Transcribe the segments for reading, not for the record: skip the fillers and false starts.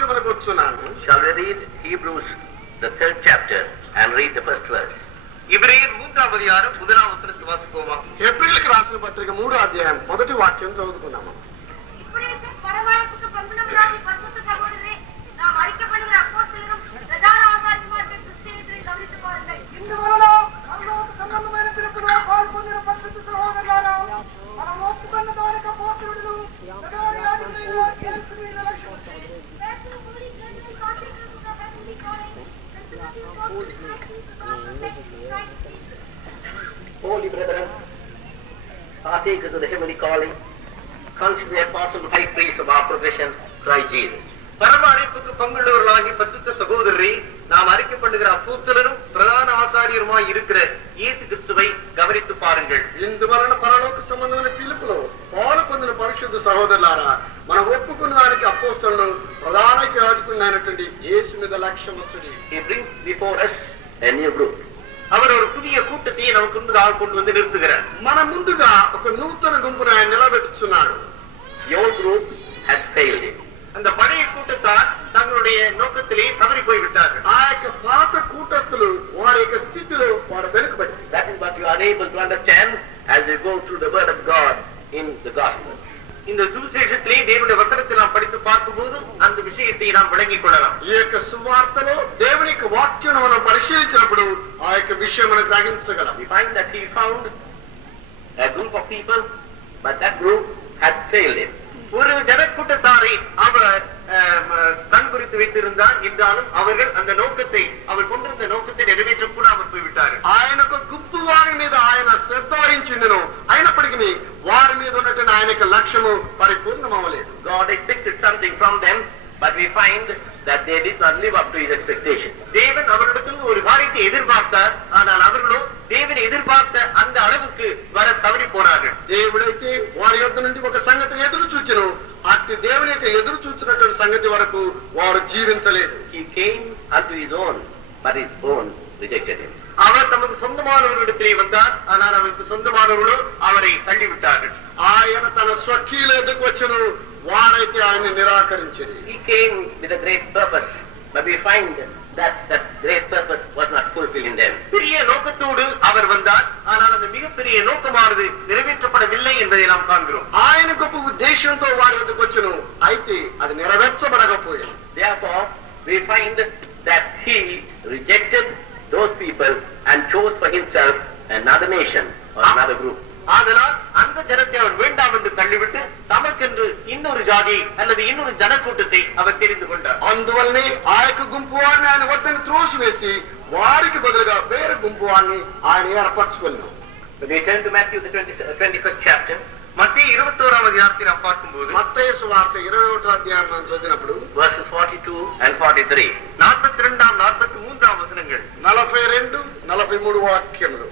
విషయములకు వచ్చున్నాను. Shall we read Hebrews the 3rd chapter and read the first verse? ఇబ్రాయీయులు 3వ అధ్యాయం 1వ వచనం వాసిపోవా. హెబ్రీయులకు రాసిన పత్రిక 3వ అధ్యాయం మొదటి వాక్యం చదువుకున్నాము. Holy brethren, partakers of the heavenly calling, consider the apostle high priest of our profession, Christ Jesus. பரம அழைப்புக்கு பங்குள்ளவர்களாகி பரிசுத்த சகோதரரை நாம் அறிக்கை பண்ணுகிற அப்போஸ்தலரும் பிரதான ஆசாரியருமாய் இருக்கிற இயேசு கிறிஸ்துவை கவனித்து பாருங்கள். ఇందువలన పరలోక సంబంధమైన పిలుపులో పాలు పొందిన పరిశుద్ధ సహోదరులారా, మనం ఒప్పుకున్న దానికి అపోస్తలులు ప్రధాన యాజకులైనటువంటి యేసు మీద లక్ష్యం వస్తుంది. He brings before us a new group. அவர் ஒரு புதிய கூட்டத்தை நமக்கு முன்பாக கொண்டு வந்து நிறுத்துகிறார். మన ముందుగా ఒక నూతన గుంపును ఆయన నిలబెట్టుచున్నాడు. The old group has failed him. அந்த பழைய கூட்டத்தார் தங்களுடைய நோக்கத்திலே தவறி போய்விட்டார்கள். ఆ యొక్క పాత కూటస్థులు వారి యొక్క స్థితిలో వారు వెనుకబడి. That is what you are able to understand as you go through the word of God in the gospel. இந்த சுவிசேஷத்திலே தேவனுடைய வசனத்தை நாம் படித்து பார்க்கும்போது அந்த விஷயத்தை நாம் விளங்கிக் கொள்ளலாம். ఈ యొక్క సువార్తలో దేవుని యొక్క వాక్యం మనం పరిశీలించినప్పుడు ఆ యొక్క విషయం మనం గ్రహించగలం. We find that he found a group of people, but that group had failed him. ஒரு ஜனக்கூட்டத்தாரை அவர் கண் குறித்து வைத்திருந்தார் என்றாலும் அவர்கள் அந்த நோக்கத்தை அவர் கொண்டிருந்த நோக்கத்தை நிறைவேற்ற கூட அவர் போய்விட்டார்கள். ఆయనకు గుప్తు వారి మీద ఆయన శ్రద్ధ వహించిండెను, అయినప్పటికీ వారి మీద ఉన్నటువంటి ఆయన యొక్క లక్ష్యము పరిపూర్ణమవలేదు. God expected something from them, but we find that they did not live up to his expectation. தேவன் அவரிடத்தில் ஒரு காரியத்தை எதிர்பார்த்தார், ஆனால் அவர்களோ தேவனை எதிர்பார்த்த அந்த அளவுக்கு வர தவறி போனார்கள். దేవుడైతే వారి యొద్ద నుండి ఒక సంగతి ఎదురు చూచెను, అట్టి దేవుని యొక్క ఎదురు చూసినటువంటి సంగతి వరకు వారు జీవించలేదు. He came unto his own, but his own rejected him. அவர் தமது சொந்தமானவர்களிடத்திலே வந்தார், ஆனால் அவருக்கு சொந்தமானவர்களோ அவரை தள்ளிவிட்டார்கள். ఆయన తన స్వకీయుల ఎదుకు వచ్చెను, వారైతే ఆయన్ని నిరాకరించారు. He came with a great purpose, but we find that that great purpose was not fulfilled in them. பெரிய நோக்கத்தோடு அவர் வந்தார், ஆனால் அந்த மிகப்பெரிய நோக்கமானது நிறைவேற்றப்படவில்லை என்பதை நாம் காண்கிறோம். ఆయన గొప్ప ఉద్దేశంతో వారి ఎదుకు వచ్చెను, అయితే అది నెరవేర్చబడకపోయింది. Therefore, we find that he rejected those people and chose for himself another nation or another group. ஆதலால் அந்த ஜனத்தை அவர் வேண்டாம் என்று தள்ளிவிட்டு தமக்கென்று இன்னொரு ஜாதி அல்லது இன்னொரு ஜனக்கூட்டத்தை அவர் தெரிந்து கொண்டார். అందువల్లనే ఆ యొక్క గుంపు వారిని ఆయన వద్దకు త్రోసివేసి వారికి బదులుగా వేరే గుంపు వారిని ఆయన ఏర్పరచుకున్నాడు. We turn to Matthew the 21st chapter. மத்திய 21వ అధ్యాయాన్ని நாம் பார்க்கும்போது మత్తయి సువార్త 21వ అధ్యాయం మనం చదివినప్పుడు verses 42 and 43. 42 43 వచనங்கள் 42 43 వాక్యములు.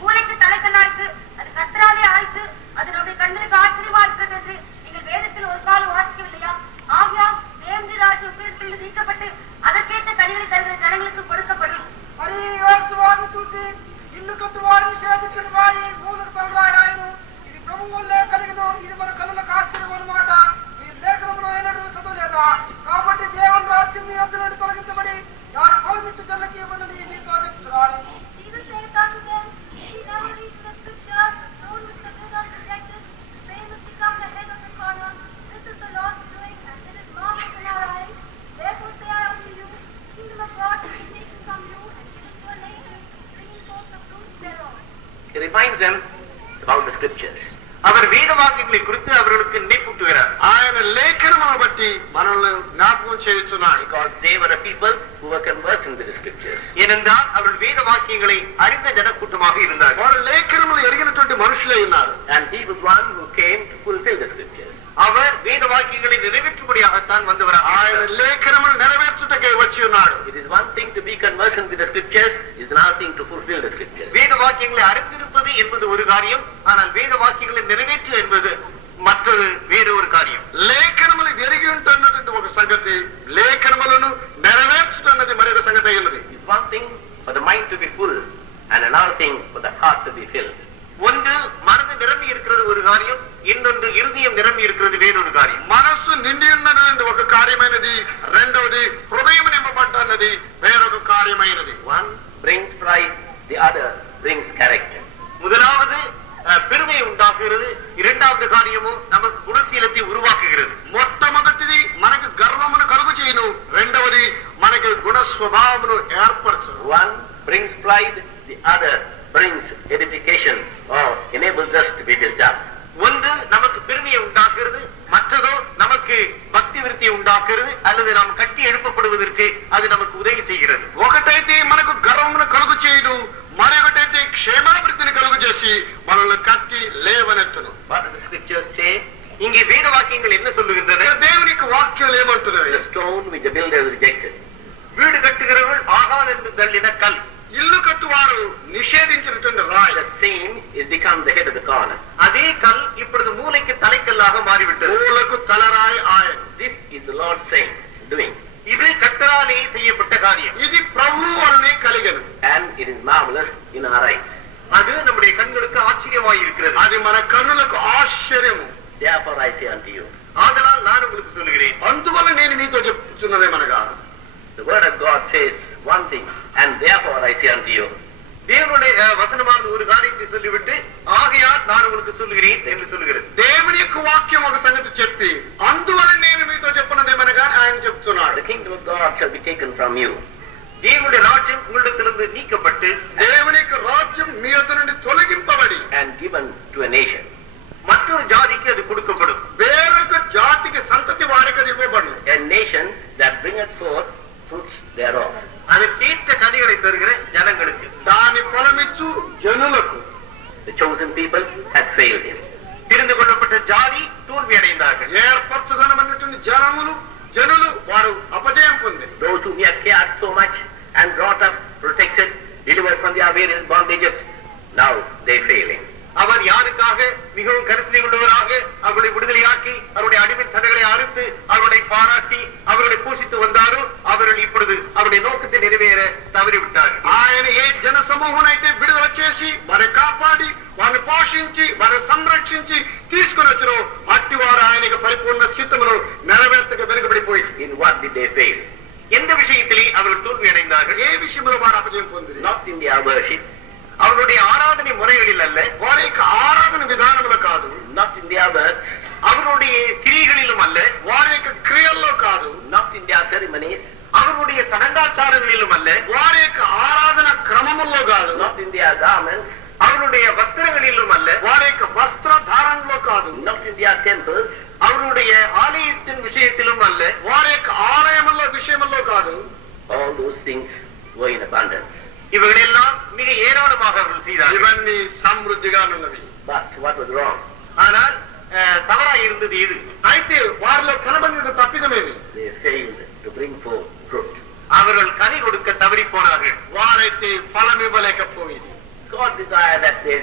மூளைக்கு தலைக்கல்லாய்த்து அது கத்தராலே ஆய்த்து அது நம்முடைய கண்களுக்கு ஆச்சரியமா இருக்கிறது என்று நீங்கள் வேதத்தில் ஒரு காலம் வாசிக்கவில்லையா? ஆகையால் தேவனுடைய ராஜ்யம் உபயோகத்தில் நீக்கப்பட்டு அதற்கேற்ற கனிகளை தருகிற ஜனங்களுக்கு கொடுக்கப்படும். చూసి ఇల్లు కట్టువారిని సేవించిన వారి మూలకు తలవాయను ఇది ప్రభువు వల్లే కలిగిన ఇది మన కళ్ళకు ఆశ్చర్యం అన్నమాట. మీరు లేఖనంలో అయినట్టు చదవలేదా? కాబట్టి దేవుని రాజ్యం మీ వద్ద నుండి తొలగించబడి వారు ఫలమిచ్చు జనులకి ఇవ్వమని మీతో చెప్తున్నాను. He reminds them about the scriptures. அவர் வேத வாக்கியங்களை குறித்து அவர்களுக்கு நினைப்பூட்டுகிறார். ఆయన లేఖనమును బట్టి మనల్ని జ్ఞాపకం చేస్తున్నాడు. Because they were a people who were conversant with the scriptures. ஏனென்றால் அவர்கள் வேத வாக்கியங்களை அறிந்த ஜனக்கூட்டமாக இருந்தார்கள். వారు లేఖనములు ఎరిగినటువంటి మనుషులై ఉన్నారు. And he was one who came to fulfill the scriptures. அவர் வேத வாக்கியங்களை நிறைவேற்றும்படியாகத்தான் வந்தவராக ఆయన లేఖనములు నెరవేర్చుటకై వచ్చి ఉన్నాడు. It is one thing to be conversant with the scriptures, it is another thing to fulfill the scriptures. வேத வாக்கியங்களை அறிந்திருப்பது என்பது ஒரு காரியம், ஆனால் வேத வாக்கியங்களை நிறைவேற்று என்பது మற்றొரு వేరే ఒక కార్యం. లేఖనములు ఎరిగి ఉంటున్నటువంటి ఒక సంగతి, లేఖనములను నెరవేర్చుతున్నది మరొక సంగతి అయ్యున్నది. It's one thing for the mind to be full and another thing for the heart to be filled. ஒன்று மனது நிரம்பி இருக்கிறது ஒரு காரியம், இன்னொன்று இருதயம் நிரம்பி இருக்கிறது வேறு కారియం. మనస్సు నిండి ఉన్నది ఒక కార్యమైనది, రెండవది హృదయం నింపబడ్డన్నది వేరొక కార్యమైనది. One brings pride, the other brings character. முதலாவது பெருமையை உண்டாக்குகிறது, இரண்டாவது காரியமோ நமக்கு குணசீலத்தை உருவாக்குகிறது. మొట్టమొదటిది మనకు గర్వమును కలుగు చేయను, రెండవది మనకి గుణ స్వభావమును ఏర్పరచు. One brings pride, the other brings edification or enables us to be built up. ஒன்று நமக்கு பெருமையை உண்டாக்குறது, மற்றதோ நமக்கு பக்தி விருத்தியை உண்டாக்குறது, அல்லது நாம் கட்டி எழுப்பப்படுவதற்கு அது நமக்கு உதவி செய்கிறது. ఒకటైతే మనకు గర్వమును కలుగు చేయదు, మరొకటైతే క్షేమాభివృద్ధిని కలుగు చేసి మనల్ని కట్టి లేవనెత్తును. What do the scriptures say? இங்கே வேத வாக்கியங்கள் என்ன சொல்லுகின்றன? దేవునికి వాక్యాలు ఏమంటున్నవి? The stone which the builder rejected, வீடு கட்டுகிறவர்கள் ஆகாதென்று தள்ளின கல், ఇల్లు కట్టువారు నిషేధించినటువంటి రాయి, the same is become the head of the corner. அதே கல் இப்பொழுது மூலைக்கு தலைக்கல்லாக மாறிவிட்டது. మూలకు తలరాయి ఆయన. This is the Lord saying, doing. இது கர்த்தராலே செய்யப்பட்ட காரியம். ఇది ప్రభువు వలనే కలిగను, And it is marvelous in our eyes. அது நம்முடைய கண்களுக்கு ஆச்சரியமாய் இருக்கிறது. అది మన కన్నులకు ఆశ్చర్యము. Therefore I say unto you, ஆதலால் நான் உங்களுக்கு சொல்லுகிறேன், అందువల్ల నేను మీతో చెప్తున్నదేమనగా, the word of God says one thing, and therefore I say unto you. தேவனுடைய வசனமான ஒரு காரியத்தை சொல்லிவிட்டு ஆகையால் நான் உங்களுக்கு சொல்லுகிறேன் என்று சொல்லுகிறது. దేవుని యొక్క వాక్యం ఒక సంగతి చెప్పి అందువల్ల నేను మీతో చెప్పినదేమనగా ఆయన చెప్తున్నాడు. The kingdom of God shall be taken from you, தேவனுடைய ராஜ்யம் உங்களிடத்திலிருந்து நீக்கப்பட்டு దేవుని యొక్క రాజ్యం మీ యొద్ద నుండి తొలగింపబడి and given to a nation. மற்றொரு ஜாதிக்கு அது கொடுக்கப்படும். వేరొక జాతికి సంతతి వారికి అది ఇవ్వబడు. A nation that bringeth forth fruits thereof. அதற்கேற்ற கனிகளை தருகிற ஜனங்களுக்கு. దాని ఫలమిచ్చు జనులకు. The chosen people had failed him. தெரிந்து கொள்ளப்பட்ட ஜாதி தோல்வி அடைந்தார்கள். ఏర్పరచుకున్నటువంటి జనులు వారు అపజయం పొందారు. Those whom he had cared so much and brought up, protected, delivered from their various bondages, now they fail him. அவர் யாருக்காக மிகவும் கருத்தனை உள்ளவராக அவர்களை விடுதலையாக்கி அவருடைய அடிமை தடைகளை அறுத்து அவர்களை பாராட்டி அவர்களை போஷித்து வந்தாரோ அவர்கள் இப்பொழுது அவருடைய நோக்கத்தை நிறைவேற தவறிவிட்டார்கள். ఆయన ఏ జన సమూహనైతే విడుదల చేసి వారిని కాపాడి వారిని పోషించి వారిని సంరక్షించి తీసుకుని వచ్చారో అట్టి వారు ఆయనకి పరిపూర్ణ చిత్తమును నెరవేర్చక వెనుకబడిపోయి. In what did they fail? எந்த விஷயத்திலே அவர்கள் தோல்வி அடைந்தார்கள்? ఏ విషయంలో వారు అపజయం పొందిరి? Not in their worship, அவருடைய ஆராதனை முறைகளில் அல்ல, వారి యొక్క ఆరాధన విధానంలో కాదు, not in their works, அவருடைய கிரியைகளிலும் அல்ல, వారి యొక్క క్రియల్లో కాదు, not in their ceremonies, அவருடைய சடங்காச்சாரங்களிலும் அல்ல, వారి యొక్క ఆరాధన క్రమముల్లో కాదు, not in their garments, அவருடைய வஸ்திரங்களிலும் அல்ல, వారి యొక్క వస్త్ర ధారణలో కాదు, not in their temples, அவருடைய ஆலயத்தின் விஷயத்திலும் அல்ல, వారి యొక్క ఆలయముల విషయములో కాదు. all those things were in abundance. இவர்களெல்லாம் மிக ஏராளமாக அவர்கள் செய்தார்கள். ఇవన్నీ సమృద్ధిగా ఉన్నవి. But what was wrong? ஆனால் தவறாய் இருந்தது எது? అయితే వారిలో కనబడిన తప్పిదమేది? They failed to bring forth fruit. அவர்கள் கனி கொடுக்க தவறி போனார்கள். వారైతే ఫలమివ్వలేకపోయింది. God desired that they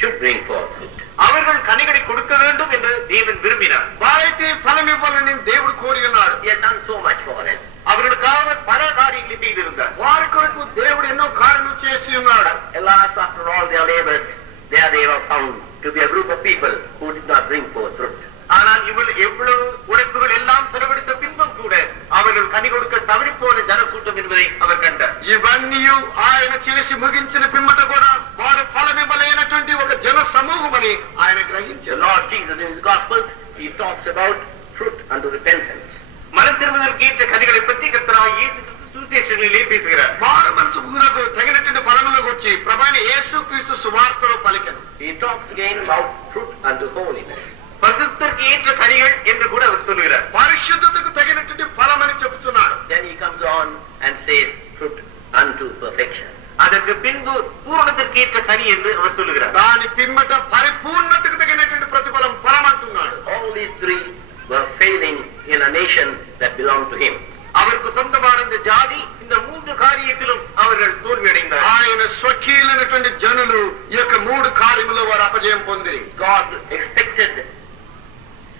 should bring forth fruit. அவர்கள் கனிகளை கொடுக்க வேண்டும் என்று தேவன் விரும்பினார். వారైతే ఫలమివ్వాలని దేవుడు కోరి ఉన్నాడు. He had done so much for them. அவர்களுக்காக பல காரியங்களை செய்திருந்தார். వారి కొరకు దేవుడు ఎన్నో కార్యములు చేసి ఉన్నాడు. Alas, after all their labors, there they were found to be a group of people who did not bring forth fruit. ஆனால் எவ்வளவு உழைப்புகள் எல்லாம் செலவழித்த பின்பும் கூட அவர்கள் கனி கொடுக்க தவறிப்போன ஜனக்கூட்டம் என்பதை அவர் கண்டார். ఇవన్నీ ఆయన చేసి ముగించిన పిమ్మట కూడా వారు ఫలమివ్వలేనటువంటి ఒక జన సమూహమని ఆయన The గ్రహించారు. Lord Jesus in his Gospels, he talks about fruit unto repentance. மனம் திரும்புவதற்கு ஏற்ற கனிகளை பற்றி கர்த்தராகிய இயேசு கிறிஸ்து சுவிசேஷங்களிலே பேசுகிறார். మారు మనసుకు తగినటువంటి ఫలములకు వచ్చి ప్రభువైన యేసుక్రీస్తు సువార్తలో పలికెను. He talks again about fruit unto holiness. பரிசுத்தத்திற்கு ஏற்ற கனிகள் என்று கூட அவர் சொல்லுகிறார். పరిశుద్ధతకు తగినటువంటి ఫలమని చెబుతున్నాడు. Then he comes on and says fruit unto perfection. அதற்கு பின்பு பூரணத்திற்கு ஏற்ற கனி என்று அவர் சொல்லுகிறார். దాని పిమ్మట పరిపూర్ణతకు తగినటువంటి ప్రతిఫలం ఫలమంటున్నాడు. All these three were failing in a nation that belonged to him. அவருக்கு சொந்தமான இந்த ஜாதி இந்த மூன்று காரியத்திலும் அவர்கள் தோல்வி அடைந்தார். ఆయన స్వకీయులైనటువంటి జనులు ఈ యొక్క మూడు కార్యములో వారు అపజయం పొందిరి. God expected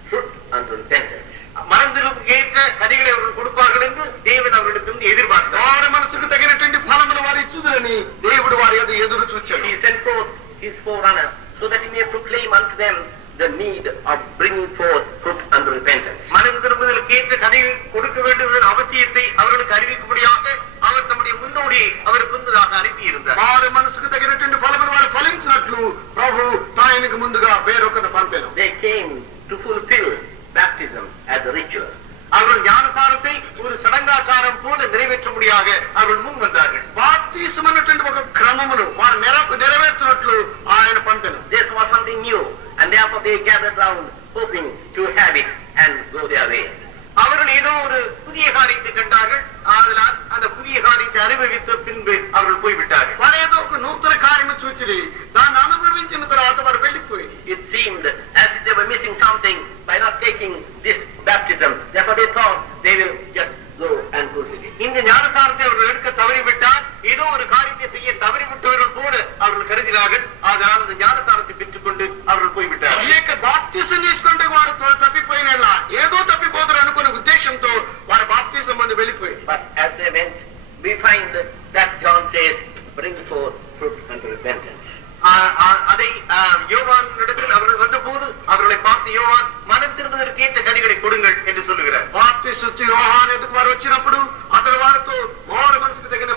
fruit unto repentance. மனதிற்கு ஏற்ற கனிகளை அவர்கள் கொடுப்பார்கள் என்று தேவன் அவர்களிடத்திலிருந்து எதிர்பார்த்தார். వారి మనసుకు తగినటువంటి ఫలములు వారు ఇచ్చుదురని దేవుడు వారి ఎదురు చూచాడు. He sent forth his forerunners so that he may proclaim unto them the need of bringing forth fruit unto repentance. மனம் திரும்புதலுக்கு ஏற்ற கனியை கொடுக்க வேண்டுவதன் அவசியத்தை அவர்களுக்கு அறிவிக்கும்படியாக அவர் தம்முடைய முன்னோடியை அவருக்கு முன்னதாக அனுப்பியிருந்தார். వారి మనసుకు తగినటువంటి ఫలమును వారు ఫలించినట్లు ప్రభు ఆయనకు ముందుగా వేరొకరు పంపారు. They came to fulfill baptism as a ritual. அவர்கள் ஞானசாரத்தை ஒரு சடங்காச்சாரம் போல நிறைவேற்றும்படியாக அவர்கள் முன் வந்தார்கள். బాప్తిసం అన్నటువంటి ఒక క్రమమును వారు నెరవేర్చినట్లు ఆయన పంపారు. This was something new, and therefore they gathered round hoping to have it and go their way. அவர்கள் ஏதோ ஒரு புதிய காரியத்தை கண்டார்கள். ஆதலால் அந்த புதிய காரியத்தை அனுபவித்த பின்பு அவர்கள் போய்விட்டார்கள். వారు ఏదో ఒక నూతన కార్యము చూచి దాన్ని అనుభవించిన తర్వాత వారు వెళ్ళిపోయి. It seemed as if they were missing something by not taking this baptism. Therefore they thought they will just go and fulfill it. இந்த ஞானசாரத்தை அவர்கள் எடுக்க தவறிவிட்டால் ஏதோ ஒரு காரியத்தை செய்ய தவறிவிட்டவர்கள் போல அவர்கள் கருதினார்கள். அதனால் அந்த ஞானசாரத்தை பெற்றுக் கொண்டு அவர்கள் போய்விட்டார்கள். లేక బాప్తిసం తీసుకుంటే వారు తప్పిపోయిన ఏదో తప్పిపోతారు అనుకునే ఉద్దేశంతో వారు బాప్తిసం మంది వెళ్ళిపోయి. But as they went, we find that John says, bring forth fruit unto repentance. அதை யோவான் இடத்தில் அவர்கள் வந்த போது அவர்களை பார்த்து யோவான் மனம் திரும்புவதற்கு ஏற்ற கனிகளை கொடுங்கள் என்று சொல்லுகிறார். బాప్తిసం యోహాను ఎదుగు వారు వచ్చినప్పుడు అతను వారితో వారి మనసుకు తగిన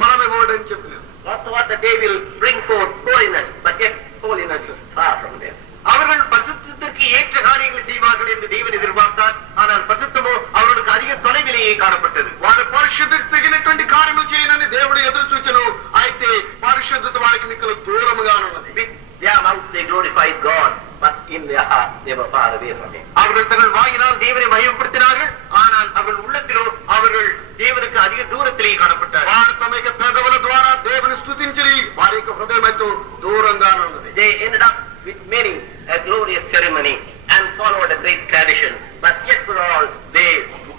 ఫలం ఇవ్వడం అని చెప్పినారు. Not what that they will bring forth holiness, but yet holiness is far from them. அவர்கள் பரிசுத்தத்திற்கு ஏற்ற காரியங்களை செய்வார்கள் என்று தேவன் எதிர்பார்த்தார். ஆனால் பரிசுத்தமோ அவர்களுக்கு அதிக தொலைவிலேயே காணப்பட்டது. వారి పరిశుద్ధకు తగినటువంటి కార్యములు చేయనని దేవుడు ఎదురు చూచెను. అయితే పరిశుద్ధత వారికి మిక్కలు దూరముగా ఉన్నది. With their mouth they glorified God, but in their heart they were far away from Him. அவர்கள் தங்கள் வாயினால் தேவனை மகிமைப்படுத்தினார்கள். ஆனால் அவர்கள் உள்ளத்திலோ அவர்கள் தேவனுக்கு அதிக தூரத்திலேயே காணப்பட்டார். వారి తమ యొక్క పెదవుల ద్వారా దేవుని స్తుతించి వారి యొక్క హృదయమైతే దూరంగా ఉన్నది. They ended up with many a glorious ceremony and followed a great tradition, but yet for all they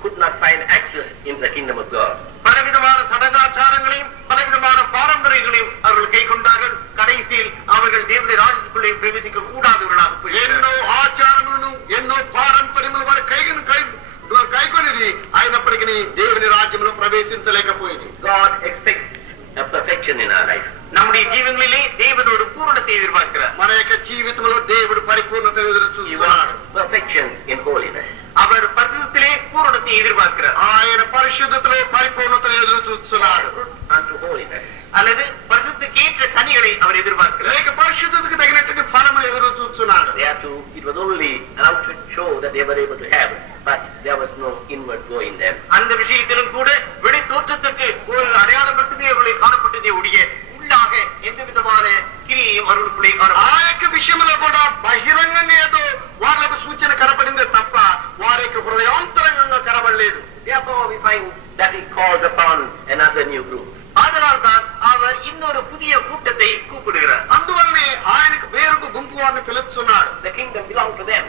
could not find access in the kingdom of God. பலவிதமான சடங்காச்சாரங்களையும் பலவிதமான பாரம்பரியங்களையும் அவர்கள் கை கொண்டார்கள். கடைசியில் அவர்கள் தேவனுடைய ராஜ்யத்துக்குள்ளே பிரவேசிக்க கூடாதவர்களாக ఎన్నో ఆచారములను ఎన్నో పారంపర్యములు వారి కైకొనిది అయినప్పటికీ దేవుని రాజ్యంలో ప్రవేశించలేకపోయింది. God expects a perfection in our life. நம்முடைய ஜீவங்களிலே தேவன் ஒரு பூரணத்தை எதிர்பார்க்கிறார். మన యొక్క జీవితంలో దేవుడు పరిపూర్ణత ఎదురు He చూస్తున్నాడు. wants perfection in holiness. அவர் பரிசுத்திலே பூரணத்தை எதிர்பார்க்கிறார். ఆయన పరిశుద్ధతలో పరిపూర్ణతను ఎదురు చూస్తున్నాడు. Unto holiness. அல்லது பரிசுத்துக்கு ஏற்ற கனிகளை அவர் எதிர்பார்க்கிறார். లేక పరిశుద్ధతకు తగినటువంటి ఫలములు ఎదురు చూస్తున్నాడు. Therefore, it was only an outward show that they were able to have, but there was no inward go in them. அந்த விஷயத்திலும் கூட வெளி தோற்றத்திற்கு ஒரு அடையாளம் மட்டுமே அவர்களை காணப்பட்டதே ஒழிய உள்ளாக எந்த விதமான கிரியையும் அவர்களுக்குள்ளே ఆ காணப்பட்டது. యొక్క విషయంలో కూడా బహిరంగంగా ఏదో వాళ్ళకు సూచన కనపడిందే తప్ప వారి యొక్క హృదయాంతరంగంగా కనబడలేదు. Therefore, we find that He calls upon another new group. அதனால் தான் அவர் இன்னொரு புதிய கூட்டத்தை கூப்பிடுகிறார். అందువల్లనే ఆయనకు వేరొక గుంపు వారిని పిలుస్తున్నాడు. The kingdom belonged to them,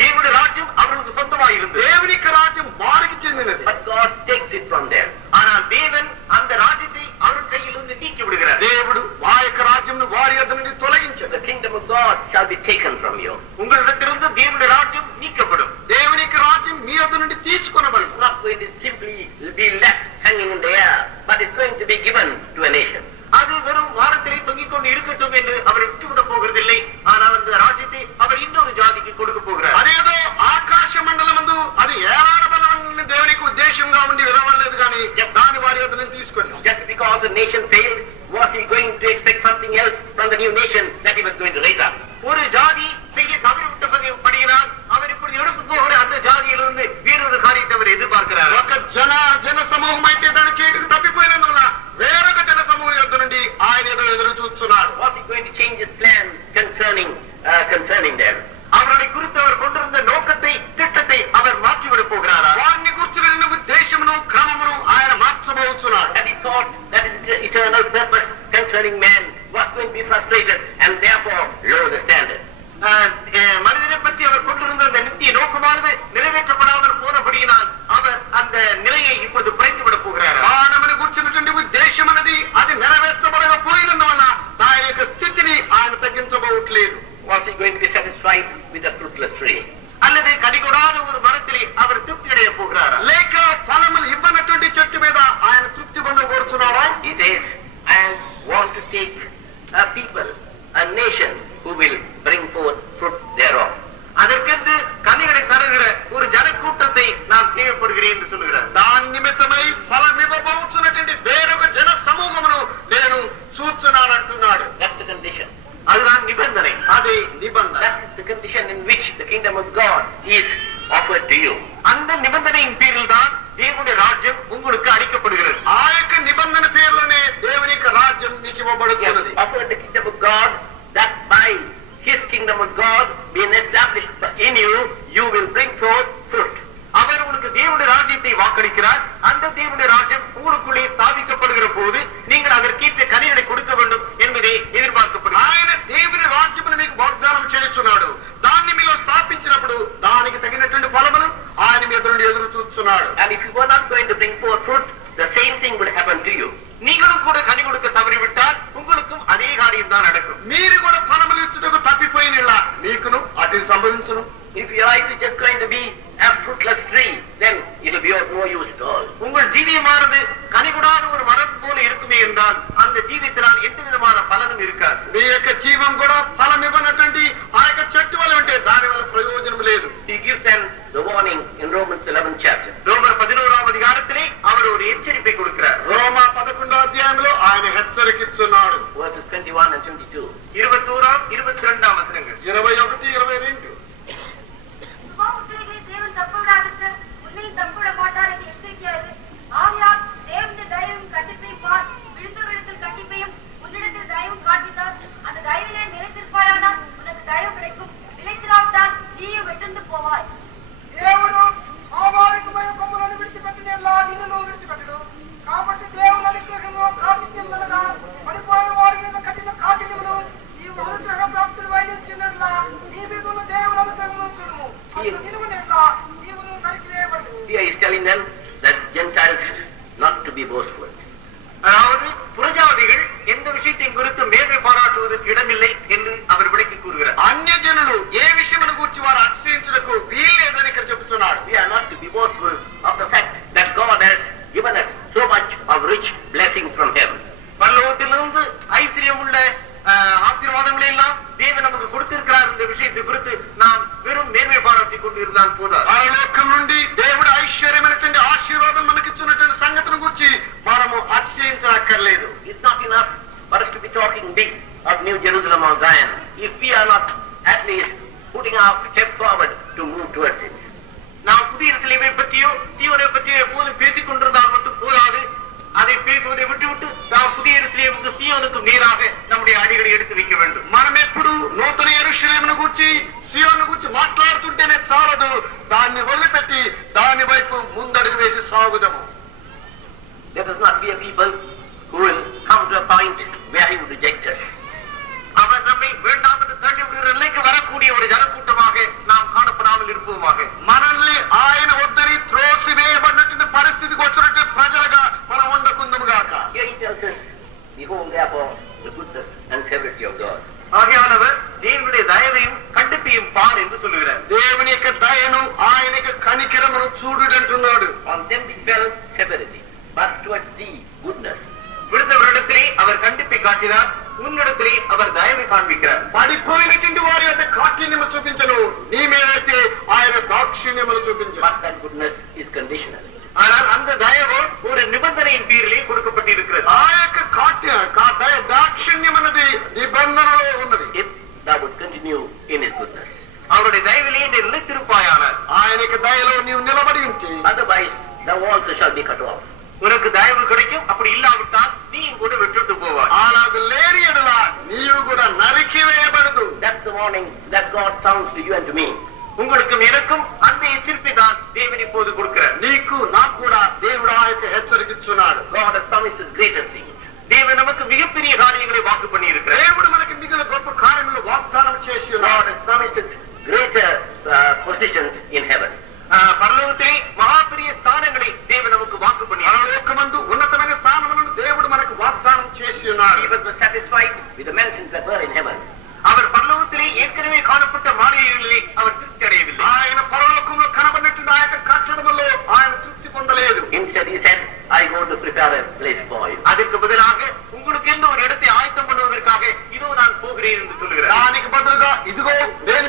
தேவனுடைய ராஜ்யம் அவர்களுக்கு சொந்தமாக இருந்தது. దేవుని యొక్క రాజ్యం వారికి చెందినది. but God takes it from them. ஆனால் தேவன் அந்த ராஜ்யத்தை அவர்கள் கையிலிருந்து நீக்கி விடுகிறார். దేవుడు ఆ యొక్క రాజ్యంను వారి యొద్ద నుండి తొలగించాడు. The kingdom of God shall be taken from you. உங்களிடத்திலிருந்து தேவனுடைய ராஜ்யம் நீக்கப்படும். దేవుని యొక్క రాజ్యం మీ యొద్ద నుండి తీసుకొనబడదు. It's not going to simply be left hanging in the air, but it's going to be given to a nation. அது வெறும் வானத்திலே தொங்கிக் கொண்டு இருக்கட்டும் என்று அவர் விட்டுவிடப் போகிறதில்லை. ஆனால் அந்த ராஜ்யத்தை அவர் இன்னொரு ஜாதிக்கு கொடுக்க போகிறார். అదేదో ఆకాశ మండలమందు అది ఏలాడ బలమని దేవునికి ఉద్దేశంగా ఉండి వినవలేదు కానీ దాని వారి యొద్ద నుంచి తీసుకున్నాం. Just because the nation failed, was He going to expect something else from the new nation that He was going to raise up? ஒரு ஜாதி செய்ய தவறிவிட்டபடியினால் அவர் இப்பொழுது எடுத்து போகிற அந்த ஜாதியிலிருந்து வேறொரு காரியத்தை அவர் எதிர்பார்க்கிறார். ఒక జన సమూహం అయితే దాని చేతికి తప్పిపోయినందువల్ల వేరొక జన సమూహం యొద్ద నుండి ఆయన ఎదురు చూస్తున్నాడు. Was He going to change His plan concerning them? அவர்களை குறித்து அவர் கொண்டிருந்த நோக்கத்தை திட்டத்தை அவர் மாற்றிவிடப் போகிறாரா? వారిని కూర్చున్న ఉద్దేశమును క్రమమును ఆయన మార్చబోతున్నాడు. And He thought that His eternal purpose concerning man was going to be frustrated, and therefore lower the standard. மனிதனை பற்றி அவர் கொண்டிருந்த அந்த நித்திய நோக்கமானது நிறைவேற்றப்படாமல் போனபடியினால் அவர் அந்த நிலையை இப்பொழுது குறைந்துவிடப் போகிறார். మానవుని కూర్చున్నటువంటి ఉద్దేశం అనేది అది నెరవేర్చబడకపోయినందువల్ల ఆయన యొక్క స్థితిని ఆయన తగ్గించబోట్లేదు. Was He going to be satisfied with a fruitless tree? அல்லது கனிகொடாத ஒரு மரத்திலே அவர் திருப்தி அடைய போகிறாரா? లేక ఫలములు ఇవ్వనటువంటి చెట్టు మీద ఆయన తృప్తి పొందబోతున్నారా? He says, I want to take a people, a nation who will bring forth fruit condition in which the kingdom of God is offered to you. அந்த நிபந்தனையின் பேரில் தான் தேவனுடைய ராஜ்யம் உங்களுக்கு அளிக்கப்படுகிறது. ఆ యొక్క నిబంధన పేరులోనే దేవుని యొక్క రాజ్యం మీకు ఇవ్వబడుతున్నది. Offered the kingdom of God, that by his kingdom of God being established in you, you will bring forth fruit. அவர் உங்களுக்கு தேவனுடைய ராஜ்யத்தை வாக்களிக்கிறார். அந்த தேவனுடைய ராஜ்யம் உங்களுக்குள்ளே ஸ்தாபிக்கப்படுகிற போது நீங்கள் அதற்கேற்ற கனிகளை கொடுக்க வேண்டும் என்பதை எதிர்பார்க்கப்படுகிறது. ఆయన దేవుని రాజ్యమును మీకు వాగ్దానం చేస్తున్నాడు. దాన్ని మీలో స్థాపించినప్పుడు దానికి తగినటువంటి ఫలమును ఆయన మీ ఎదురు ఎదురు చూస్తున్నాడు. And if you were not going to bring forth fruit, the same thing would happen to you. நீங்களும் கூட கனி கொடுக்க தவறிவிட்டால் உங்களுக்கும் அதே காரியம் தான் நடக்கும். మీరు కూడా ఫలములు ఇచ్చుటకు తప్పిపోయిన మీకును అది సంభవించును. If your life is just going to be a fruitless tree, then it will be of no use at all. உங்கள் ஜீவியமானது கனிகூடாத ஒரு மரம் போல இருக்குமே என்றால் அந்த ஜீவியத்தினால் எந்த விதமான பலனும் இருக்காது. మీ యొక్క జీవం కూడా ఫలం ఇవ్వనటువంటి ఆ యొక్క చెట్టు వల్ల ఉంటే దాని వల్ల ప్రయోజనం లేదు. He gives them the warning in Romans 11th chapter. ரோமர் 11ஆம் அதிகாரத்திலே அவர் ஒரு எச்சரிப்பை கொடுக்கிறார். రోమా 11వ అధ్యాయంలో ఆయన హెచ్చరికిస్తున్నాడు. Verses 21 and 22. 21ஆம் 22ஆம் வசனங்கள். 21, 22. சுபாவத்திலே தேவன் தப்புவிடாவிட்டு உன்னையும் தப்புவிட மாட்டார் என்று எச்சரிக்கிறது. ஆகையால் தேவனுடைய தயவும் கண்டிப்பையும் பார். விழுந்தவரிடத்தில் கண்டிப்பையும் உன்னிடத்தில் தயவும் காண்பித்தார். அந்த தயவிலே நிலைத்திருப்பாயானால் உனக்கு தயவு கிடைக்கும். நிலைத்திராவிட்டால் நீயும் வெட்டுண்டு போவாய். దేవుడు స్వాభావికమైన కొమ్మలను విడిచిపెట్టినలా నిన్ను విడిచిపెట్టడు. కాబట్టి దేవుని అనుగ్రహము కాఠిన్యం అనగా పడిపోయిన వారి మీద కఠిన కాఠిన్యమును నీవు అనుగ్రహ ప్రాప్తులు వైద్యున్నట్లా నీ మీదున్న దేవుని అనుగ్రహమును చూడుము. అప్పుడు నిలువనెట్లా నీవును నరికివేయబడు. Here he is telling them that Gentiles not to be boastful. அதாவது புறஜாதிகள் எந்த விஷயத்தையும் குறித்து மேன்மை பாராட்டுவதற்கு இடமில்லை என்று அவர் விளக்கி கூறுகிறார். అన్యజనులు ఏ విషయమును గూర్చి వారు అతిశయించుటకు వీల్లేదని ఇక్కడ చెబుతున్నాడు. We are not to be boastful of the fact that God has given us so much of rich blessings from heaven. பரலோகத்திலிருந்து ஐஸ்வர்யம் உள்ள ஆசீர்வாதங்களை எல்லாம் தேவன் நமக்கு கொடுத்திருக்கிறார் என்ற விஷயத்தை குறித்து நாம் வெறும் மேன்மை பாராட்டிக் கொண்டு இருந்தால் போதாது. పరలోకం నుండి దేవుడు ఐశ్వర్యమైనటువంటి ఆశీర్వాదం మనకిచ్చినటువంటి సంగతిని గురించి మనము అతిశయించక్కర్లేదు. It's not enough for us to be talking big of New Jerusalem or Zion if we are not at least putting our step forward to move towards it. நாம் புதிய எருசலேமை பற்றியோ சீயோனை பற்றியோ எப்போதும் பேசிக் கொண்டிருந்தால் மட்டும் போதாது. அதை பேசுவதை விட்டுவிட்டு நாம் புதிய எருசலேமுக்கு சீயோனுக்கும் நேராக நம்முடைய அடிகளை எடுத்து வைக்க வேண்டும். మనం ఎప్పుడు నూతన యెరూషలేమును గురించి సియోను గురించి మాట్లాడుతుంటేనే చాలదు. దాన్ని వదిలిపెట్టి దాని వైపు ముందడుగు వేసి సాగుదాము. Let us not be a people who will come to a point where he would reject us. அவர் நம்மை வேண்டாம் என்று தள்ளிவிடுகிற நிலைக்கு வரக்கூடிய ஒரு ஜனக்கூட்டமாக நாம் காணப்படாமல் இருப்போமாக. మనల్ని ఆయన వద్దని త్రోసివేయబడినటువంటి పరిస్థితికి వచ్చినట్టు ప్రజలుగా మనం ఉండకుందాము గాక. Here he tells us, behold therefore the goodness and severity of God. ஆகையானவர் தேவனுடைய தயவையும் கண்டிப்பையும் பார் என்று சொல்லுகிறார். దేవుని యొక్క దయను ఆయన యొక్క కనికరమును చూడుడంటున్నాడు. On them fell severity, but towards thee goodness. விடுத்தவரிடத்திலே அவர் கண்டிப்பை காட்டினார், உன்னிடத்திலே அவர் தயவை காண்பிக்கிறார். పడిపోయినటువంటి వారి యొక్క కాఠిన్యము చూపించను, నీ మీదైతే ఆయన దాక్షిణ్యమును చూపించను. But that goodness is conditional. ஆனால் அந்த தயவு ஒரு நிபந்தனையின் பேரிலே கொடுக்கப்பட்டிருக்கிறது. ఆ యొక్క దాక్షిణ్యం అన్నది నిబంధనలో ఉన్నది. If thou would continue in his goodness. அவருடைய தயவிலே நீ நிலைத்திருப்பாயானால், ఆయన యొక్క దయలో నీవు నిలబడి ఉంటే Otherwise thou also shall be cut off. உனக்கு தயவு கிடைக்கும். அப்படி இல்லாவிட்டால் நீயும் கூட விட்டுட்டு போவாய். అలాగ లేని ఎడల నీవు కూడా నరికి వేయబడదు. That's the warning that God sounds to you and to me. உங்களுக்கும் எனக்கும் அந்த எச்சரிப்பை தான் தேவன் இப்போது கொடுக்கிறார். నీకు నాకు కూడా దేవుడు ఆ యొక్క హెచ్చరికిస్తున్నాడు. God has promised us greater things. தேவன் நமக்கு மிகப்பெரிய காரியங்களை வாக்கு பண்ணி இருக்கிறார். దేవుడు మనకి మిగిలిన గొప్ప కార్యములు వాగ్దానం చేసి God ఉన్నాడు. has promised us greater positions in heaven. பரலோகத்திலே மகா பெரிய ஸ்தானங்களை தேவன் நமக்கு வாக்கு பண்ணி పరలోకమందు ఉన్నతమైన స్థానములను దేవుడు మనకు వాగ్దానం చేసి ఉన్నాడు. He was satisfied with the mansions that were in heaven. அவர் பரலோகத்திலே ஏற்கனவே காணப்பட்ட மாளிகைகளிலே அவர் திருப்தி அடையவில்லை. ఆయన పరలోకంలో కనబడినటువంటి ఆ యొక్క కట్టడములో ఆయన తృప్తి పొందలేదు. Instead he said, I go to prepare a place for you. அதற்கு பதிலாக உங்களுக்கு எந்த ஒரு இடத்தை ஆயத்தம் பண்ணுவதற்காக இதோ நான் போகிறேன் என்று சொல்லுகிறார். దానికి బదులుగా ఇదిగో నేను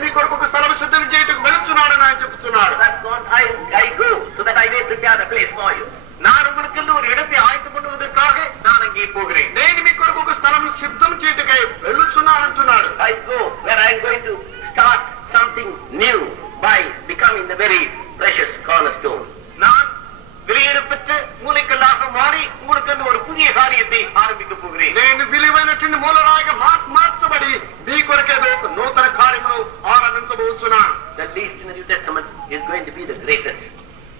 least in the New Testament, is going to be the greatest.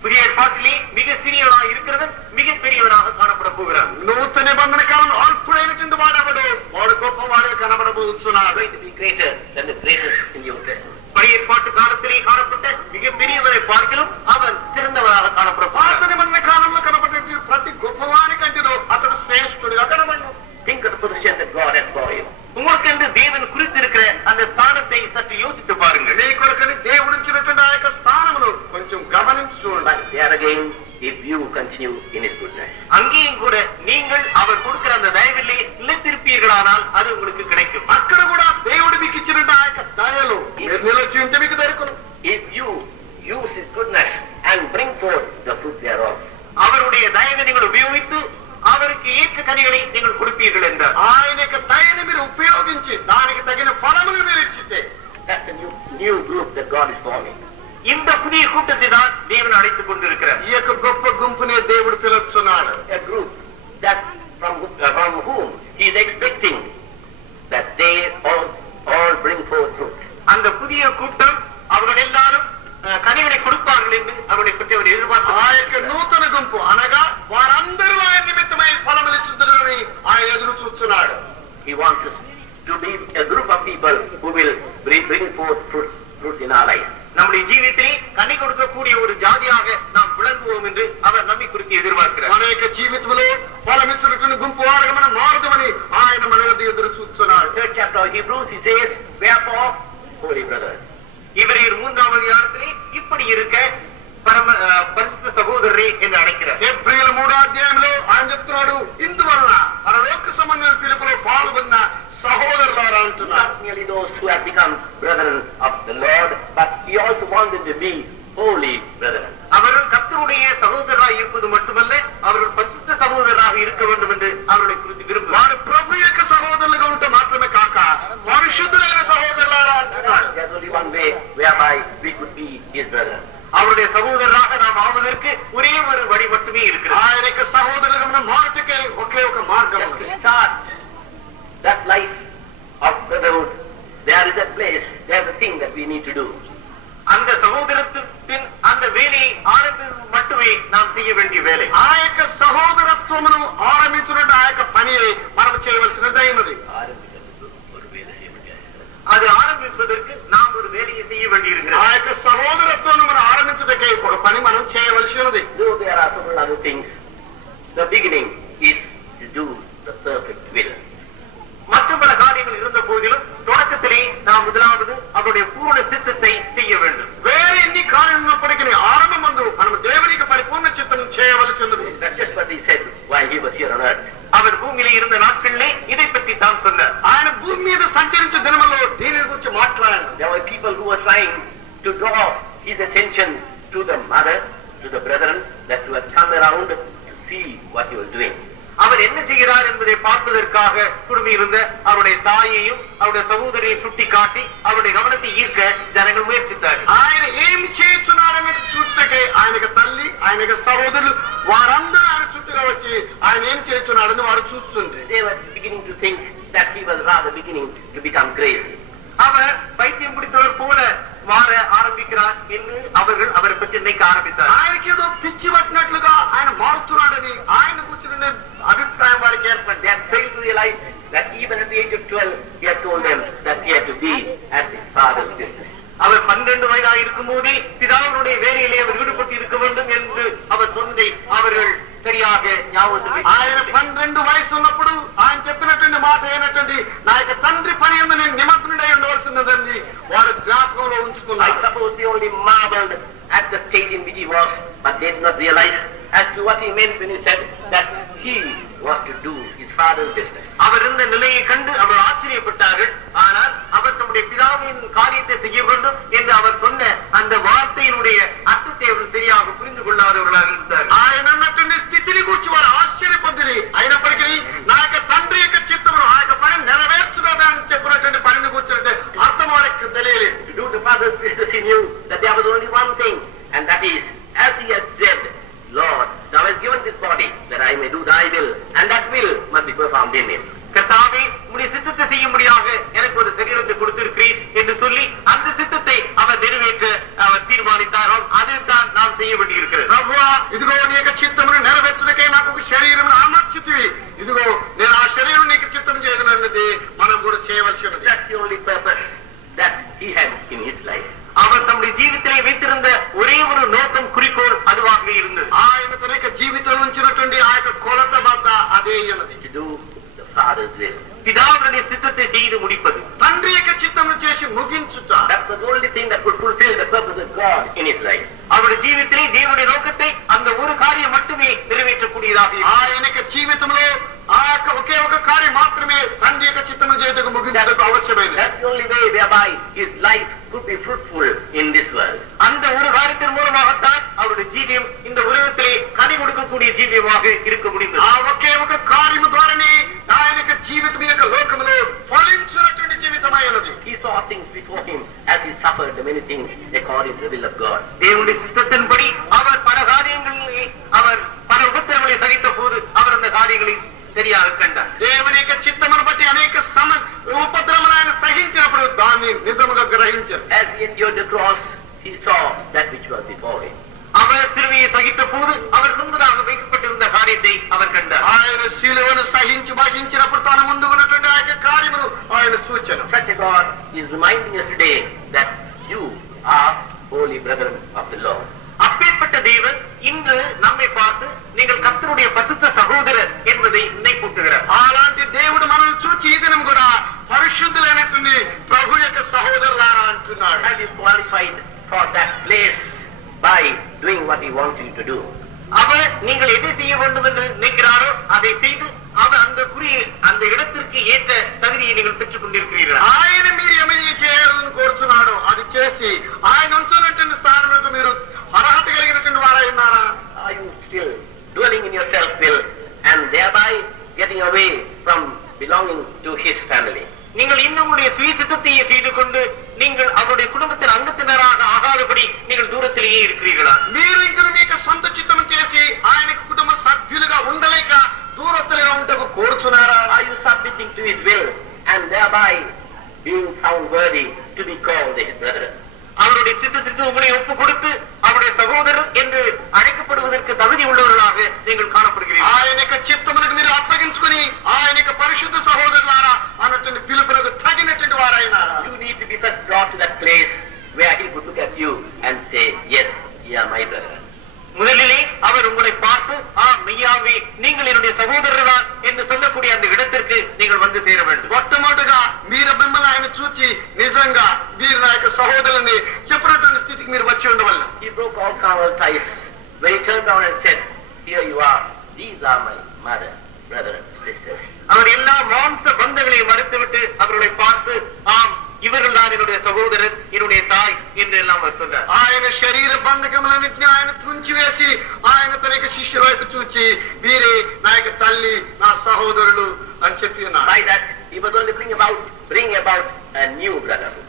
புதிய ஏற்பாட்டிலே மிக சிறியவனாக இருக்கிறவன் மிக பெரியவனாக காணப்பட போகிறான். నూతన నిబంధన కాలం అల్పుడైనటువంటి వాడెవడు వాడు గొప్పవాడే కనబడబోతున్నాడు. Going to be greater than the greatest in the Old Testament. பழைய ஏற்பாட்டு காலத்திலே காணப்பட்ட மிக பெரியவரை பார்க்கிலும் அவன் சிறந்தவனாக காணப்பட పాత போகிறான். నిబంధన కాలంలో కనబడే ప్రతి గొప్పవాని కంటే అతడు శ్రేష్ఠుడిగా కనబడు. Think of the position that God has for you. உங்களுக்கு என்று தேவன் குறித்திருக்கிற அந்த ஸ்தானத்தை சற்று யோசித்து பாருங்கள். నీ కొరకని దేవుడిచ్చినటువంటి ఆ యొక్క స్థానమును కొంచెం గమనించి చూడండి. But there again, if you continue in His goodness. அங்கேயும் கூட நீங்கள் அவர் கொடுக்கிற அந்த தயவிலே நிலைத்திருப்பீர்களானால் அது உங்களுக்கு கிடைக்கும். అక్కడ కూడా దేవుడు మీకు ఇచ్చినట్టు ఆ యొక్క దయలు మీరు నిలిచి ఉంటే మీకు దొరుకును. If you use His goodness and bring forth the fruit thereof. அவருடைய தயவை நீங்கள் உபயோகித்து அவருக்கு ஏற்ற கனிகளை நீங்கள் கொடுப்பீர்கள் என்றார். ఆయన యొక్క దయని మీరు ఉపయోగించి దానికి తగిన ఫలములు మీరు ఇచ్చితే That's a new group that God is forming. இந்த புதிய கூட்டத்தை தான் தேவன் அழைத்துக் கொண்டிருக்கிறார். ఈ యొక్క గొప్ప గుంపునే దేవుడు పిలుస్తున్నాడు. A group that from whom He is expecting that they all bring forth fruit. அந்த புதிய கூட்டம் அவர்கள் எல்லாரும் கனிகளை கொடுப்பார்கள் என்று அவர்களை பற்றி அவர் ఆ எதிர்பார்த்தார். యొక్క నూతన గుంపు అనగా వారందరూ ఆయన నిమిత్తమై ఫలములు ఇచ్చుతారని ఆయన ఎదురు చూస్తున్నాడు. He wants us to be a group of people who will bring forth fruit in our life. நம்முடைய ஜீவியத்திலே கனி கொடுக்கக்கூடிய ஒரு ஜாதியாக நாம் விளங்குவோம் என்று அவர் நம்மை குறித்து எதிர்பார்க்கிறார். మన యొక్క జీవితంలో ఫలమిచ్చినటువంటి గుంపు వారుగా మనం మారుదామని ఆయన మన వద్ద ఎదురు చూస్తున్నాడు. Third chapter of Hebrews, he says, wherefore, holy brothers. இவரையர் 3ஆம் அதிகாரத்திலே இப்படி இருக்க பரிசுத்த சகோதரரே என்று அழைக்கிறார். ఏప్రిల్ 3వ అధ్యాయంలో ఆయన చెప్తున్నాడు, ఇందువలన పరలోక సంబంధమైన పిలుపులో పాల్గొన్న సహోదరులారా అంటున్నారు. Not merely those who have become brethren of the Lord, but he also wants them to be holy brethren. அவர்கள் கர்த்தருடைய சகோதரராக இருப்பது மட்டுமல்ல, அவர்கள் பரிசுத்த சகோதரராக இருக்க வேண்டும் என்று அவர்களை குறித்து விரும்புகிறார். వారు ప్రభు యొక్క సహోదరులుగా ఉంటే మాత్రమే కాక పరిశుద్ధులైన సహోదరులారా అంటున్నాడు. There's only one way whereby we could be his brethren. அவருடைய சகோதரராக நாம் ஆவதற்கு ஒரே ஒரு வழி மட்டுமே இருக்கிறது. ఆయన యొక్క సహోదరులుగా మనం మారుటకే ఒకే ఒక మార్గం Just ఉంది. to start that life of brotherhood, there is a place, there's a thing that we need to do. அந்த சகோதரத்தின் அந்த வேலையை ஆரம்பித்து மட்டுமே நாம் செய்ய வேண்டிய வேலை. ఆ యొక్క సహోదరత్వమును ఆరంభించినట్టు ఆ యొక్క పని మనం చేయవలసినదైనది. அது ஆரம்பிப்பதற்கு நாம் ஒரு வேலையை செய்ய ఆ வேண்டியிருக்கிறது. యొక్క సహోదరత్వాన్ని మనం ఆరంభించదకే ఒక పని మనం చేయవలసి ఉన్నది. Though there are several other things, the beginning is to do the perfect will. மற்ற பல காரியங்கள் இருந்த போதிலும் தொடக்கத்திலே நாம் முதலாவது அவருடைய பூர்ண சித்தத்தை செய்ய வேண்டும். వేరే ఎన్ని కార్యం ఉన్నప్పటికీ ఆరంభం ముందు మనం దేవునికి పరిపూర్ణ చిత్తం చేయవలసి ఉన్నది. That's just what he said while he was here on earth. அவர் பூமியிலே இருந்த நாட்களிலே இதை பற்றி தான் சொன்னார். ఆయన భూమి మీద సంచరించే దినములో దీని గురించి మాట్లాడారు. There were people who were trying to draw his attention to the mother, to the brethren, that who had come around to see what he was doing. அவர் என்ன செய்கிறார் என்பதை பார்ப்பதற்காக குடும்பி இருந்த அவருடைய தாயையும் அவருடைய சகோதரியை சுட்டி காட்டி அவருடைய கவனத்தை ஈர்க்க ஜனங்கள் முயற்சித்தார்கள். ఆయన ఏమి చేస్తున్నారని చూస్తకే ఆయనకు తల్లి ఆయనకు సహోదరులు వారందరూ ఆయన చుట్టూగా వచ్చి ఆయన ఏం చేస్తున్నాడని వారు చూస్తుంటే They were beginning to think that he was rather beginning to become crazy. அவர் பைத்தியம் பிடித்தவர் போல மாற ஆரம்பிக்கிறார் என்று அவர்கள் அவரை பற்றி நினைக்க ஆரம்பித்தார். ఆయనకి ఏదో పిచ్చి పట్టినట్లుగా ఆయన మారుతున్నాడని ఆయన కూర్చున్న అభిప్రాయం వారికి ఏర్పడి They had failed to realize that even at the age of 12, he had told them that he had to be at his father's business. அவர் 12 வயதாக இருக்கும் போதே பிதாவினுடைய வேலையிலே அவர் ஈடுபட்டு இருக்க வேண்டும் என்று அவர் சொன்னதை அவர்கள் சரியாக ஞாபகத்தில் ఆయన 12 వయసు ఉన్నప్పుడు ఆయన చెప్పినటువంటి మాట ఏంటంటే నా యొక్క తండ్రి పని ఉంది నేను నిమగ్నుడై ఉండవలసినదండి వారు జ్ఞాపకంలో I ఉంచుకున్నారు. suppose they only marveled at the stage in which he was, but they did not realize as to what he meant when he said that he was to do his father's business. அவர் இருந்த நிலையை கண்டு அவர் ஆச்சரியப்பட்டார்கள். ஆனால் அவர் தம்முடைய பிதாவின் காரியத்தை செய்ய வேண்டும் என்று அவர் சொன்ன அந்த வார்த்தையினுடைய அர்த்தத்தை அவர்கள் சரியாக புரிந்து கொள்ளாதவர்களாக இருந்தார்கள். ఆయన అన్నటువంటి స్థితిని గురించి వారు ఆశ్చర్యపొందిరి. అయినప్పటికీ నా యొక్క తండ్రి యొక్క చిత్తమును ఆ యొక్క పని నెరవేర్చుకోవడానికి చెప్పినటువంటి పనిని కూర్చుంటే అర్థం వారికి తెలియలేదు. To do the father's business, he knew that there was only one thing, and that is, as he had said, Lord, thou hast given this body that I may do thy will, and that will must be performed in him. கர்த்தாவே உம்முடைய சித்தத்தை செய்யும்படியாக எனக்கு ஒரு சரீரத்தை கொடுத்திருக்கிறீர் என்று சொல்லி அந்த சித்தத்தை அவர் நிறைவேற்ற that could fulfill the purpose of God in his life. அவருடைய జీవితంలో దేవుని నోకத்தை அந்த ஒரு காரியம் மட்டுமே நிறைవేற்றக்கூடியதாக ఆయన యొక్క జీవితంలో ఆ ఒకే ఒక కార్యం మాత్రమే తండ్రి యొక్క చిత్తము చేయటకు ముగించడానికి అవసరమైనది. That's the only way whereby his life could be fruitful in this world. அந்த ஒரு காரியத்தின் மூலமாகத்தான் அவருடைய ஜீவியம் இந்த உலகத்திலே கனி கொடுக்கக்கூடிய ஜீவியமாக இருக்க முடிந்தது. ఆ ఒకే ఒక కార్యము ద్వారానే ఆయన యొక్క జీవితం యొక్క లోకములో ఫలించినటువంటి జీవితమైనది. He saw things before him as he suffered the many things according to the will of God. దేవుని சித்தத்தின்படி அவர் பல காரியங்களிலே அவர் பல உபத்திரங்களை சகித்த போது அவர் அந்த காரியங்களை சரியாக கண்டார். దేవుని యొక్క చిత్తమును బట్టి అనేక ఉపద్రవములు ఆయన సహించినప్పుడు దాన్ని నిజముగా గ్రహించారు. As he endured the cross, he saw that which was before him. அவர் சிலுவையை சகித்த போது அவர் முன்பதாக வைக்கப்பட்டிருந்த காரியத்தை அவர் கண்டார். ఆయన శిలువను సహించి వహించినప్పుడు తన ముందు ఉన్నటువంటి ఆ యొక్క కార్యమును ఆయన సూచన. Such a God is reminding us today that you are holy brethren of the Lord. அப்பேற்பட்ட தேவன் இன்று நம்மை பார்த்து நீங்கள் கர்த்தருடைய பரிசுத்த சகோதரர் என்பதை நினைப்பூட்டுகிறார். అలాంటి దేవుడు మనల్ని చూచి ఈ దినం కూడా పరిశుద్ధులైనటువంటి ప్రభు యొక్క సహోదరులారా అంటున్నాడు. And is qualified for that place by doing what he wants you to do. அவர் நீங்கள் எதை செய்ய வேண்டும் என்று நினைக்கிறாரோ அதை செய்து அவர் அந்த இடத்திற்கு ஏற்ற தகுதியை நீங்கள் பெற்றுக் கொண்டிருக்கிறீர்கள். ఆయన మీరు ఏమి చేయాలని కోరుతున్నాడో అది చేసి ఆయన ఉంచున్నటువంటి స్థానంలో మీరు అర్హత కలిగినటువంటి వారై ఉన్నారా? Are you still dwelling in your self-will and thereby getting away from belonging to his family? நீங்கள் இன்னும் உடைய சுய சித்தத்தையே செய்து கொண்டு நீங்கள் அவருடைய குடும்பத்தின் அங்கத்தினராக ஆகாதபடி நீங்கள் தூரத்திலேயே இருக்கிறீர்களா? మీరు ఇంకా మీకు సొంత చిత్తము చేసి ఆయన కుటుంబ సభ్యులుగా ఉండలేక దూరత్తుగా ఉండకు కోరుచున్నారా? Are you submitting to his will and thereby being found worthy to be called his brother? அவருடைய சித்தத்திற்கு உங்களை ஒப்பு கொடுத்து அவருடைய சகோதரர் என்று அழைக்கப்படுவதற்கு தகுதி உள்ளவர்களாக நீங்கள் காணப்படுகிறீர்கள். ఆయన యొక్క చిత్తమునకు మీరు అప్పగించుకుని ఆయన యొక్క పరిశుద్ధ సహోదరులారా అన్నటువంటి పిలుపునకు తగినటువంటి వారైనారా? You need to be first brought to that place where he could look at you and say, yes, you are my brother. முதலிலே அவர் உங்களை பார்த்து மெய்யாவே நீங்கள் என்னுடைய சகோதரர்கள் என்று சொல்லக்கூடிய அந்த இடத்திற்கு நீங்கள் வந்து சேர வேண்டும். మొట్టమొదటిగా మీరు మిమ్మల్ని ఆయన చూచి నిజంగా మీరు నా యొక్క సహోదరుని చెప్పినటువంటి స్థితికి మీరు వచ్చి ఉండవల్ల. He broke all carnal ties when he turned down and said, here you are, these are my mother, brother and sisters. அவர் எல்லா மாம்ச பந்தங்களையும் மறுத்துவிட்டு அவர்களை பார்த்து இவர்கள் தான் என்னுடைய சகோதரர் என்னுடைய தாய் என்று எல்லாம் அவர் சொன்னார். ఆయన శరీర బంధకములన్నింటినీ ఆయన తుంచివేసి ఆయన తన యొక్క శిష్యుల వైపు చూచి వీరే నా యొక్క తల్లి నా సహోదరులు అని చెప్పి ఉన్నారు. By that he was only bring about a new brotherhood.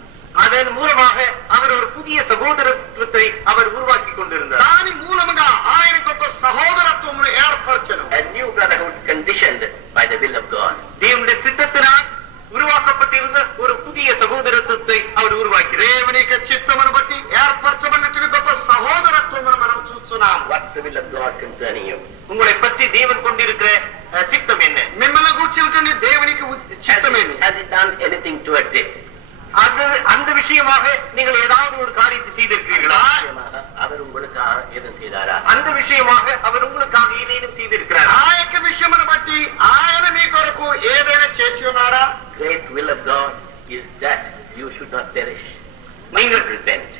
அதன் மூலமாக அவர் ஒரு புதிய சகோதரத்துவத்தை அவர் உருவாக்கி கொண்டிருந்தார். దాని మూలముగా ఆయన గొప్ప సహోదరత్వమును ఏర్పరచను. A new brotherhood conditioned by the will of God. దేవుని చిత్తத்தினால் ఉరువాకపట్టిరున్న ஒரு புதிய சகோதரத்துவத்தை அவர் உருவாக்கிறார். దేవుని యొక్క చిత్తమును బట్టి ఏర్పరచబడినటువంటి గొప్ప సహోదరత్వమును మనం చూస్తున్నాం. What's the will of God concerning you? உங்களை பற்றி தேவன் கொண்டிருக்கிற சித்தம் என்ன? మిమ్మల్ని కూర్చుంటుంది దేవునికి చిత్తమేమి? Has he done anything towards it? அந்த விஷயமாக நீங்கள் ஏதாவது ஒரு காரியத்தை செய்திருக்கிறீர்களா? அவர் உங்களுக்காக ஏதும் செய்தாரா? அந்த விஷயமாக அவர் உங்களுக்காக ஏதேனும் செய்திருக்கிறார்? ఆ యొక్క విషయమును బట్టి ఆయన మీ కొరకు ఏదైనా చేసి ఉన్నారా? Great will of God is that you should not perish. நீங்கள் repent.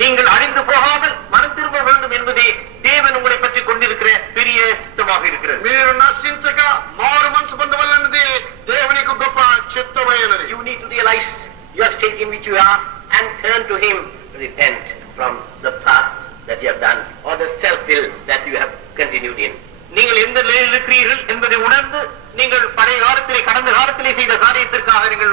நீங்கள் அழிந்து போகாமல் மனம் திரும்ப வேண்டும் என்பதே தேவன் உங்களை பற்றி கொண்டிருக்கிற பெரிய சித்தமாக இருக்கிறது. మీరు నశించక మారు మనసు పొందవలన్నది దేవునికి గొప్ప చిత్తమైనది. You need to realize your state in which you are and turn to him. Repent from the past that you have done or the self-will that you have continued in. நீங்கள் எந்த நிலையில் இருக்கிறீர்கள் என்பதை உணர்ந்து நீங்கள் பழைய காலத்திலே கடந்த காலத்திலே செய்த காரியத்திற்காக நீங்கள்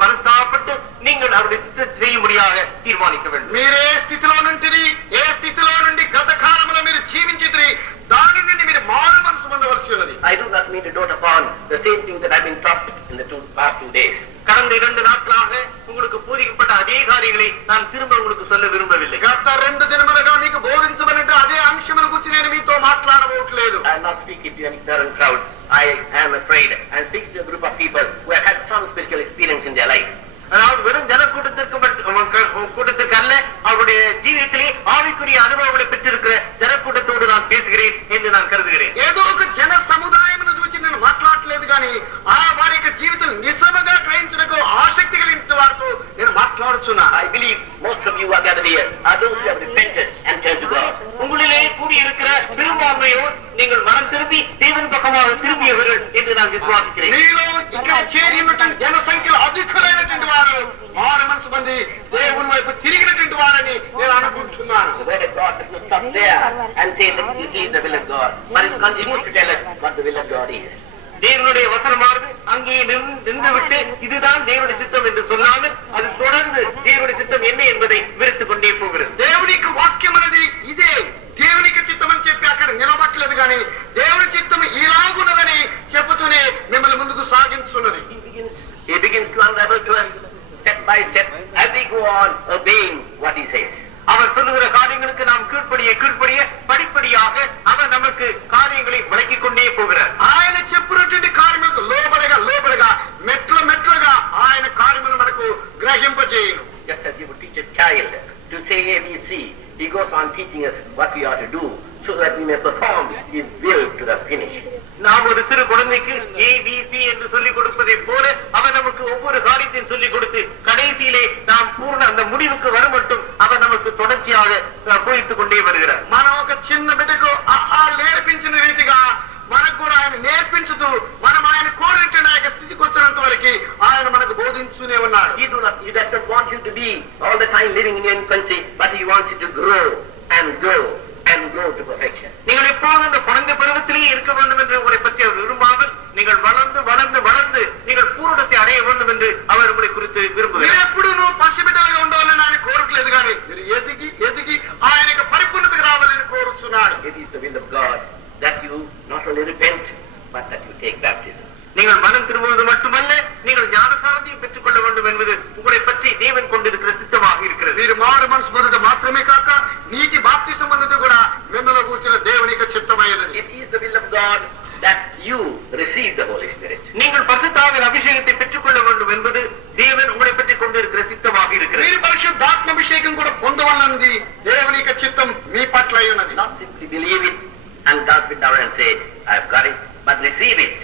மனஸ்தாபப்பட்டு நீங்கள் அவருடைய சித்தத்தை செய்யும்படியாக தீர்மானிக்க வேண்டும். మీరే స్థితిలో నుండి ఏ స్థితిలో నుండి గత కాలంలో మీరు జీవించితిరి దాని నుండి మీరు మారు మనసు పొందవలసి ఉన్నది. I do not mean to dote upon the same thing that I've been taught in the past 2 days. கடந்த 2 நாட்களாக உங்களுக்கு போதிக்கப்பட்ட அதே காரியங்களை நான் திரும்ப உங்களுக்கு சொல்ல விரும்பவில்லை. గత 2 దినములుగా మీకు బోధించబడిన అదే అంశమును గురించి నేను మీతో మాట్లాడబోట్లేదు. I am not speaking to an ignorant crowd. I am afraid and speaking to a group of people who have had some spiritual experience in their life. அதாவது வெறும் ஜனக்கூட்டத்திற்கு அல்ல, அவருடைய ஜீவியத்திலே ஆவிக்குரிய அனுபவங்களை பெற்றிருக்கிற ஜனக்கூட்டத்தோடு நான் பேசுகிறேன் என்று நான் கருதுகிறேன். ఏదో ఒక జన సముదాయమును చూసి నేను మాట్లాడలేదు కానీ ఆ వారి యొక్క జీవితం నిజముగా గ్రహించడానికి ఆసక్తి కలిగిన వారితో నేను మాట్లాడుతున్నా. I believe most of you here are those who have repented and turned to God. உங்களிலே கூடியிருக்கிற பெரும்பான்மையோர் நீங்கள் மனம் திரும்பி தேவன் பக்கமாக திரும்பியவர்கள் என்று நான் விசுவாசிக்கிறேன். మీలో ఇక్కడ చేరి ఉన్నటువంటి జనసంఖ్యలో అధికులైనటువంటి వారు మారు మనసు పొంది దేవుని వైపు తిరిగినటువంటి వారని నేను అనుకుంటున్నాను. The word of God does not stop there and say that this is the will of God, but it continues to tell us what the will of God is. தேவனுடைய வசனமானது அங்கே நின்றுவிட்டு இதுதான் தேவனுடைய சித்தம் என்று சொல்லாமல் அது தொடர்ந்து தேவனுடைய சித்தம் என்ன என்பதை விவரித்துக் கொண்டே போகிறது. దేవునికి వాక్యం అనేది ఇదే దేవునికి చిత్తం అని చెప్పి అక్కడ నిలబట్టలేదు కానీ దేవుని చిత్తం ఇలాగున్నదని చెబుతూనే మిమ్మల్ని ముందుకు సాగించున్నది. He begins to unravel to us step by step as we go on obeying what he says. அவர் சொல்லுகிற காரியங்களுக்கு நாம் கீழ்ப்படிய படிப்படியாக அவர் நமக்கு காரியங்களை விளக்கிக் கொண்டே போகிறார். ఆయన చెప్పినటువంటి కార్యములకు లోబడగా మెట్లుగా ఆయన కార్యములు మనకు గ్రహింపజేయును. Just as you would teach a child to say ABC, he goes on teaching us what we ought to do so that we may perform his will to the finish. நாம் ஒரு சிறு குழந்தைக்கு ABC என்று சொல்லிக் கொடுப்பதை போல அவர் நமக்கு ஒவ்வொரு காரியத்தையும் சொல்லிக் கொடுத்து கடைசியிலே நாம் பூர்ண அந்த முடிவுக்கு வரும் மட்டும் அவர் நமக்கு தொடர்ச்சியாக போதித்துக் கொண்டே வருகிறார். మనం ఒక చిన్న బిడ్డకు నేర్పించిన రీతిగా మనకు కూడా ఆయన నేర్పించుతూ మనం ఆయన కోరిన స్థితికి వచ్చినంత వరకు ఆయన మనకు బోధించునే ఉన్నాడు. He does not want you to be all the time living in your infancy, but he wants you to grow and grow and grow to perfection. நீங்கள் எப்போதும் இந்த குழந்தை பருவத்திலேயே இருக்க வேண்டும் என்று உங்களை பற்றி அவர் விரும்பாமல் நீங்கள் வளர்ந்து நீங்கள் பூரணத்தை அடைய வேண்டும் என்று அவர் உங்களை குறித்து விரும்புகிறார். మీరు ఎప్పుడు నువ్వు పసిబిడ్డలుగా ఉండాలని ఆయన కోరట్లేదు కానీ మీరు ఎదిగి ఆయనకు పరిపూర్ణతకు రావాలని కోరుచున్నాడు. It is the will of God that you not only repent but that you take baptism. நீங்கள் மனம் திரும்புவது மட்டுமல்ல நீங்கள் ஞானசாரத்தையும் பெற்றுக் கொள்ள வேண்டும் என்பது உங்களை பற்றி தேவன் கொண்டிருக்கிற சித்தமாக இருக்கிறது. మీరు మారు మనసు పొందడం మాత్రమే కాక నీటి బాప్తిసం పొందడం కూడా మిమ్మల్ని కూర్చున్న దేవుని యొక్క చిత్తమైనది. It is the will of God that you receive the Holy Spirit. நீங்கள் பரிசுத்தாவின் அபிஷேகத்தை பெற்றுக் கொள்ள வேண்டும் என்பது தேவன் உங்களை பற்றி கொண்டிருக்கிற சித்தமாக இருக்கிறது. మీరు పరిశుద్ధాత్మ అభిషేకం కూడా పొందవలన్నది దేవుని యొక్క చిత్తం మీ పట్ల అయి ఉన్నది. Not simply believe it and gasp it down and say, I have got it, but receive it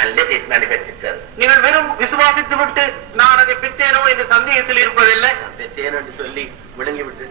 and let it manifest itself. நீங்கள் வெறும் விசுவாசித்து விட்டு நான் அதை பெற்றேனோ என்ற சந்தேகத்தில் இருப்பதில்லை. பெற்றேன் என்று சொல்லி விளங்கி விட்டு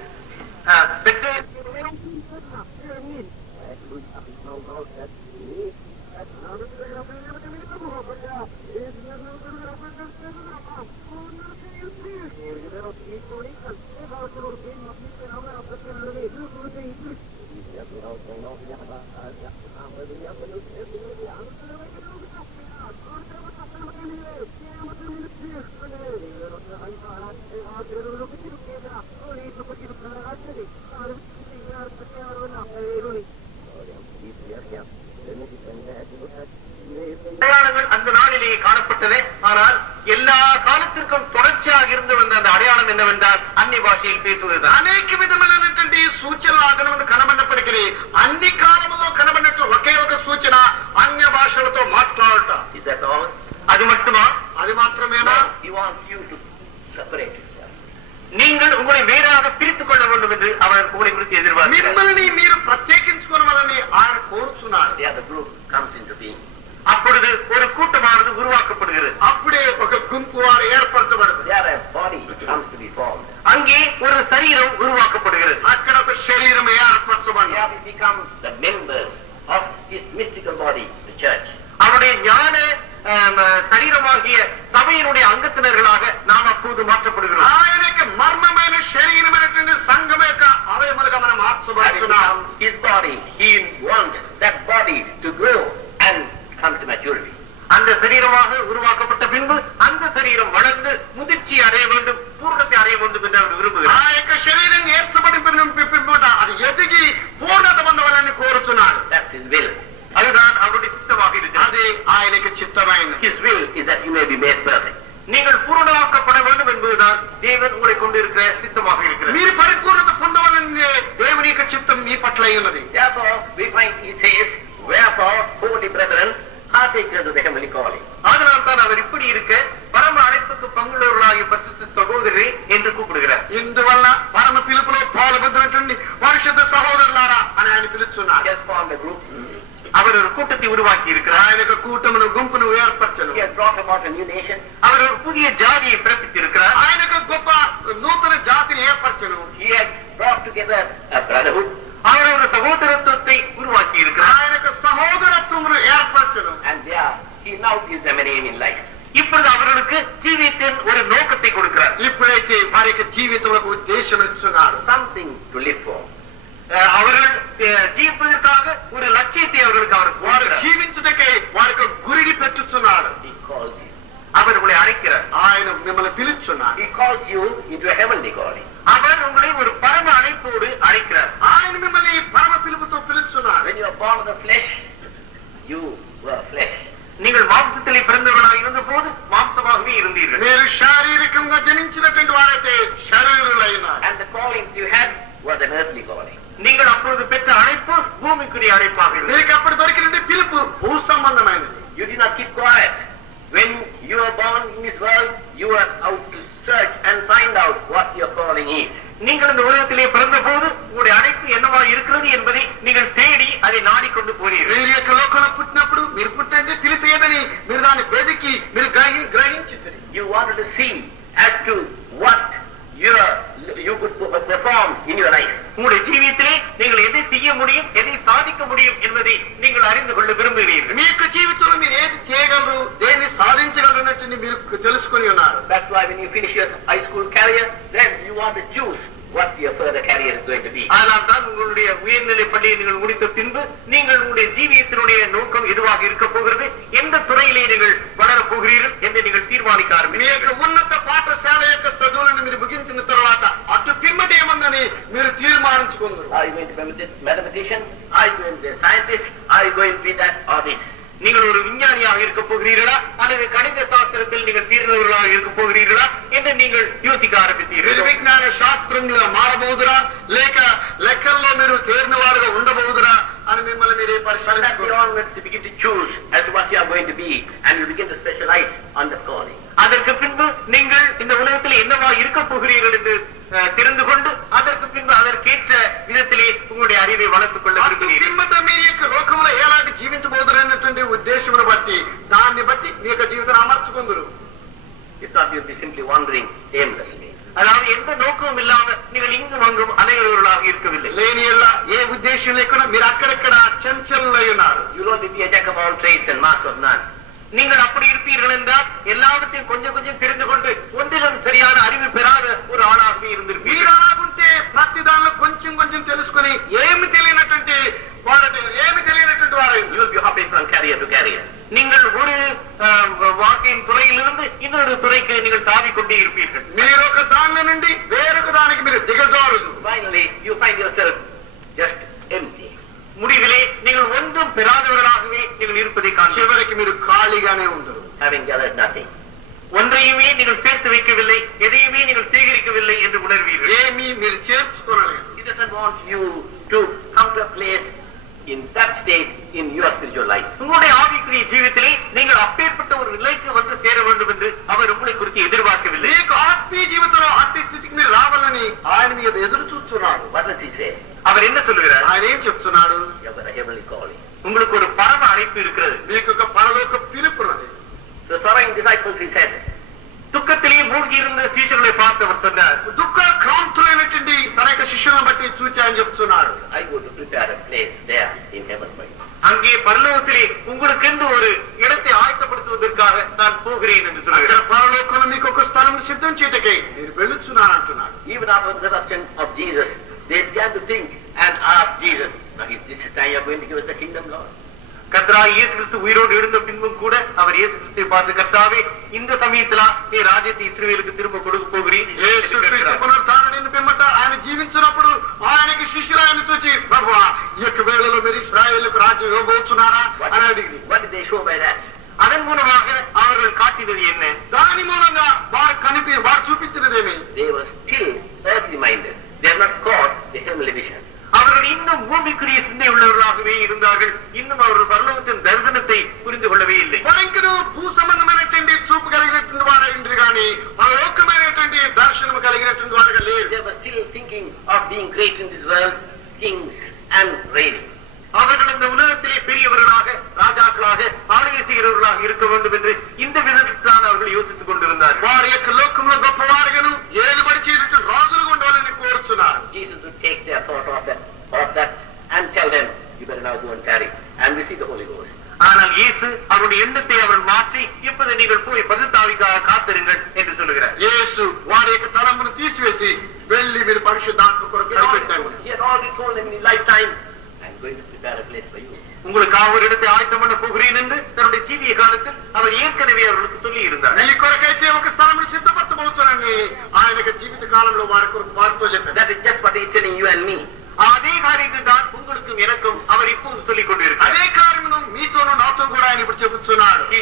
அடையாளங்கள் அந்த நாளிலேயே காணப்பட்டது. ஆனால் எல்லா காலத்திற்கும் தொடர்ச்சியாக இருந்து வந்த அந்த அடையாளம் என்னவென்றால் அந்நிய பாஷையில் பேசுவதுதான். అనేక విధమైనటువంటి సూచనలు ఆగమనం కనబడినప్పటికీ అన్ని కాలంలో కనబడినట్టు ఒకే ఒక సూచన అన్య భాషలతో మాట్లాడట. Is that all? அது மட்டுமா? అది మాత్రమేనా? He wants you to separate yourself. நீங்கள் உங்களை வேறாக பிரித்துக் கொள்ள வேண்டும் என்று அவர் உங்களை குறித்து எதிர்பார்க்கிறார். మిమ్మల్ని మీరు ప్రత్యేకించుకోవాలని ఆయన కోరుచున్నారు. There the group comes into being. அப்பொழுது ஒரு கூட்டமானது உருவாக்கப்படுகிறது. అప్పుడే ఒక గుంపు వారు ఏర్పరచబడుతుంది. There a body comes to be formed. அங்கே ஒரு சரீரம் உருவாக்கப்படுகிறது. అక్కడ ఒక శరీరం ఏర్పరచబడింది. There we become the members of his mystical body, the church. அவருடைய ஞான சரீரமாகிய சபையினுடைய அங்கத்தினர்களாக நாம் அப்போது மாற்றப்படுகிறோம். ఆయన యొక్క మర్మమైన శరీరమైనటువంటి సంఘం యొక్క అవయములుగా మనం మార్చబడుతున్నాం. His body, he wants that body to grow and come to maturity. அந்த சரீரமாக உருவாக்கப்பட்ட பின்பு அந்த சரீரம் வளர்ந்து முதிர்ச்சி அடைய வேண்டும், பூர்ணத்தை அடைய வேண்டும் என்று அவர் ఆ விரும்புகிறார். యొక్క శరీరం ఏర్పడిన పిమ్మట అది ఎదిగి పూర్ణత పొందవాలని కోరుతున్నాడు. That's his will. அதுதான் அவருடைய சித்தமாக இருக்கிறது. అది ఆయనకు చిత్తమైనది. His will is that you may be made perfect. நீங்கள் பூரணமாக்கப்பட வேண்டும் என்பதுதான் தேவன் உங்களை கொண்டிருக்கிற சித்தமாக இருக்கிறது. మీరు పరిపూర్ణత పొందవాలని దేవుని యొక్క చిత్తం మీ పట్ల అయి ఉన్నది. Therefore, we find he says, wherefore, holy brethren, partakers of the heavenly calling. அதனால் தான் அவர் இப்படி இருக்க பரம அழைப்புக்கு பங்குள்ளவர்களாகிய பரிசுத்த சகோதரரே என்று கூப்பிடுகிறார். ఇందువల్ల పరమ పిలుపులో పాల్గొన్నటువంటి పరిశుద్ధ సహోదరులారా అని ఆయన పిలుచున్నారు. He has formed a group. அவர் ஒரு கூட்டத்தை உருவாக்கி இருக்கிறார். ఆయన యొక్క కూటమును గుంపును ఏర్పరచను. He has brought about a new nation. அவர் ஒரு புதிய ஜாதியை பிறப்பித்திருக்கிறார். ఆయన యొక్క గొప్ప నూతన జాతిని ఏర్పరచను. He has together a brotherhood. அவர் ஒரு சகோதரத்துவத்தை உருவாக்கி இருக்கிறார். ఆయనకు సహోదరత్వమును ఏర్పరచను. And there he now gives them a name in life. இப்பொழுது அவர்களுக்கு ஜீவியத்தின் ஒரு நோக்கத்தை கொடுக்கிறார். ఇప్పుడైతే వారి యొక్క జీవితములకు ఉద్దేశం ఇస్తున్నాడు. Something to live for. அவர்கள் జీవించడానికి ஒரு లక్ష్యத்தை அவர்களுக்கு அவர் వారు கொடுக்கிறார். జీవించుటకై వారికి గురిగి పెట్టుచున్నాడు. He calls you. அவர் உங்களை அழைக்கிறார். ఆయన మిమ్మల్ని పిలుచున్నాడు. He calls you into a heavenly calling. அவர் உங்களை ஒரு பரம அழைப்போடு அழைக்கிறார். ఆయన మిమ్మల్ని పరమ పిలుపుతో పిలుచున్నాడు. When you are born of the flesh, you were flesh. நீங்கள் மாம்சத்திலே பிறந்தவர்களாக இருந்த போது மாம்சமாகவே இருந்தீர்கள். మీరు శారీరకంగా జనించినటువంటి వారైతే శరీరులైనారు. And the callings you had was an earthly calling. நீங்கள் அப்பொழுது பெற்ற அழைப்பு பூமிக்குரிய அழைப்பாக இருந்தது. మీకు అప్పుడు దొరికిన పిలుపు భూ సంబంధమైనది. You did not keep quiet. When you were born in this world, you were out to search and find out what your calling is. நீங்கள் இந்த உலகத்திலே பிறந்த போது உங்களுடைய அழைப்பு என்னவா இருக்கிறது என்பதை நீங்கள் தேடி அதை நாடிக்கொண்டு போனீர்கள். మీరు యొక్క లోకంలో పుట్టినప్పుడు మీరు పుట్టంటే పిలుపు ఏదని మీరు దాన్ని వెదికి మీరు గ్రహించారు. You wanted to see as to what you could perform in your life. உங்களுடைய ஜீவியத்திலே நீங்கள் எதை செய்ய முடியும், எதை சாதிக்க முடியும் என்பதை நீங்கள் அறிந்து கொள்ள விரும்புகிறீர்கள். మీ యొక్క జీవితంలో మీరు ఏది చేయగలరు, దేన్ని సాధించగలరు అన్నట్టు మీరు తెలుసుకొని ఉన్నారు. That's why when you finish your high school career, then you want to choose what your further career is going to be. ஆனால் தான் உங்களுடைய உயர்நிலை பள்ளியை நீங்கள் முடித்த பின்பு நீங்கள் உங்களுடைய ஜீவியத்தினுடைய நோக்கம் எதுவாக இருக்க போகிறது, எந்த துறையிலே நீங்கள் வளரப் போகிறீர்கள் என்று நீங்கள் தீர்மானிக்க మీ ஆரம்பிக்கிறீர்கள். యొక్క ఉన్నత పాఠశాల యొక్క చదువులను మీరు ముగించిన తర్వాత అటు పిమ్మటి ఏమందని మీరు తీర్మానించుకుందరు. Are you going to be a mathematician? Are you going to be a scientist? Are you going to be that or this? நீங்கள் ஒரு விஞ்ஞானியாக இருக்க போகிறீர்களா அல்லது கணித சாஸ்திரத்தில் நீங்கள் தீர்ந்தவர்களாக இருக்க போகிறீர்களா என்று நீங்கள் யோசிக்க మీరు ஆரம்பித்தீர்கள். విజ్ఞాన శాస్త్రంలో మారబోదురా లేక లెక్కల్లో మీరు తేరిన వారుగా ఉండబోదురా అని మిమ్మల్ని మీరే From that day పరిశీలించుకోవాలి. onwards, you begin to choose as to what you are going to be, and you begin to specialize on the calling. அதற்கு பின்பு நீங்கள் இந்த உலகத்தில் என்னவா இருக்க போகிறீர்கள் என்று தெரிந்து கொண்டு அதற்கு பின்பு அதற்கேற்ற விதத்திலே உங்களுடைய அறிவை வளர்த்துக் கொள்ள అటు விரும்புகிறீர்கள். పిమ్మట మీ యొక్క లోకంలో ఎలాంటి జీవించబోదురు అన్నటువంటి ఉద్దేశమును బట్టి దాన్ని బట్టి మీ యొక్క జీవితాన్ని అమర్చుకుందరు. It's not you'll be simply wandering aimlessly. அதாவது எந்த நோக்கமும் இல்லாமல் நீங்கள் இங்கும் அங்கும் அலைகிறவர்களாக இருக்கவில்லை. లేని ఎల్లా ఏ ఉద్దేశం లేకుండా మీరు అక్కడెక్కడ చంచలై ఉన్నారు. You'll only be a jack of all trades and master of none. நீங்கள் அப்படி இருப்பீர்கள் என்றால் எல்லாவற்றையும் கொஞ்சம் கொஞ்சம் தெரிந்து கொண்டு ஒன்றிலும் சரியான அறிவு பெறாத ஒரு ஆளாகவே మీరు இருந்திருப்பீர்கள். అలాగుంటే ప్రతి దానిలో కొంచెం కొంచెం తెలుసుకుని ఏమి తెలియనటువంటి వారు You'll be hopping from carrier to carrier. நீங்கள் ஒரு வாழ்க்கையின் துறையிலிருந்து இன்னொரு துறைக்கு நீங்கள் தாவிக் கொண்டே இருப்பீர்கள். మీరు ఒక దాని నుండి వేరొక దానికి మీరు దిగజారుదు. Finally, you find yourself just empty. முடிவிலே நீங்கள் ஒன்றும் பெறாதவர்களாகவே நீங்கள் இருப்பதை காண்பீர்கள். చివరికి మీరు ఖాళీగానే ఉండరు. Having gathered nothing. ஒன்றையுமே நீங்கள் சேர்த்து வைக்கவில்லை, எதையுமே நீங்கள் சேகரிக்கவில்லை என்று உணர்வீர்கள். ఏమీ మీరు చేర్చుకోలేదు. He doesn't want you to come to a place in that state in your spiritual life. உங்களுடைய ஆவிக்குரிய ஜீவிதத்திலே நீங்கள் அப்பேற்பட்ட ஒரு நிலைக்கு வந்து சேர வேண்டும் என்று அவர் உங்களை குறித்து எதிர்பார்க்கவில்லை. మీకు ఆత్మీయ జీవితంలో అట్టి స్థితికి మీరు రావాలని ఆయన మీద ఎదురు చూస్తున్నాడు. What does he say? அவர் என்ன சொல்லுகிறார்? ఆయన ఏం చెప్తున్నాడు? You have got a heavenly calling. உங்களுக்கு ஒரு பரம அழைப்பு இருக்கிறது. మీకు ఒక పరలోక పిలుపున్నది. The sorrowing disciples, he said, துக்கத்திலே மூழ்கி இருந்த சீஷர்களை பார்த்து அவர் சொன்னார், దుఃఖ క్రాంతులైనటువంటి తన యొక్క శిష్యులను బట్టి చూచి ఆయన చెప్తున్నాడు. I go to prepare a place there in heaven for you. அங்கே பரலோகத்திலே உங்களுக்கென்று ஒரு இடத்தை ஆயத்தப்படுத்துவதற்காக நான் போகிறேன் என்று అక్కడ சொல்கிறார். పరలోకంలో మీకు ఒక స్థలం సిద్ధం చేయటకై మీరు వెళుతున్నాను అంటున్నాడు. Even after the resurrection of Jesus, they began to think and ask Jesus, now is this the time you are going to give us the kingdom, Lord? கர்த்தராகிய இயேசு கிறிஸ்து உயிரோடு எழுந்த பின்பும் கூட அவர் இயேசு கிறிஸ்துவை பார்த்து, கர்த்தாவே இந்த சமயத்துல நீ ராஜ்யத்தை இஸ்ரவேலுக்கு திரும்ப கொடுக்க போகிறீர். యేసు క్రీస్తు పునరుత్థానుడైన పిమ్మట ఆయన జీవించినప్పుడు ఆయనకి శిష్యులు ఆయన చూచి, ప్రభువా ఈ యొక్క వేళలో మీరు ఇశ్రాయేలుకు రాజ్యం ఇవ్వబోతున్నారా అని అడిగింది. What did they show by that? அதன் மூலமாக அவர்கள் காட்டினது என்ன? దాని మూలంగా వారు చూపించినదేమి? They were still earthly minded. They are not caught the heavenly vision. அவர்கள் இன்னும் பூமிக்குரிய சிந்தை உள்ளவர்களாகவே இருந்தார்கள். இன்னும் அவர்கள் பரலோகத்தின் தரிசனத்தை புரிந்து கொள்ளவே இல்லை. వారింకను భూ సంబంధమైనటువంటి చూపు కలిగినటువంటి వారు అయింది కానీ పరలోకమైనటువంటి దర్శనం కలిగినటువంటి వారుగా లేరు. They were still thinking of being great in this world, kings and reigning. அவர்கள் இந்த உலகத்திலே பெரியவர்களாக, ராஜாக்களாக, ஆளுகை செய்கிறவர்களாக இருக்க வேண்டும் என்று இந்த விதத்தில் அவர்கள் யோசித்துக் கொண்டிருந்தார்கள். వారి యొక్క లోకంలో గొప్పవారుగాను ఏలుబడి చేసినట్టు రాజులు ఉండాలని కోరుతున్నారు. Jesus would take ஆனால் இயேசு அவருடைய எண்ணத்தை அவர் மாற்றி இப்போது நீங்கள் போய் பரிசுத்தாவிக்காக காத்திருங்கள் என்று சொல்லுகிறார். యేసు వారి యొక్క తలమును తీసివేసి వెళ్ళి మీరు పరిశుద్ధాత్మ కొరకు కనిపెట్టారు. He had already told them in his lifetime, I'm going to prepare a place for you. உங்களுக்காக ஒரு இடத்தை ஆயத்தம் பண்ண போகிறேன் என்று தன்னுடைய ஜீவிய காலத்தில் அவர் ஏற்கனவே அவர்களுக்கு சொல்லி இருந்தார். మీ కొరకైతే ఒక స్థలమును సిద్ధపరచబోతున్నానని ఆయన యొక్క జీవిత కాలంలో వారి కొరకు వారితో చెప్పారు. That is just what he is telling you and me. அதே காரியத்தை தான் உங்களுக்கும் எனக்கும் அவர் இப்போது சொல்லிக் கொண்டிருக்கிறார். అదే కార్యమును మీతోనూ నాతో కూడా ఆయన ఇప్పుడు చెబుతున్నాడు. He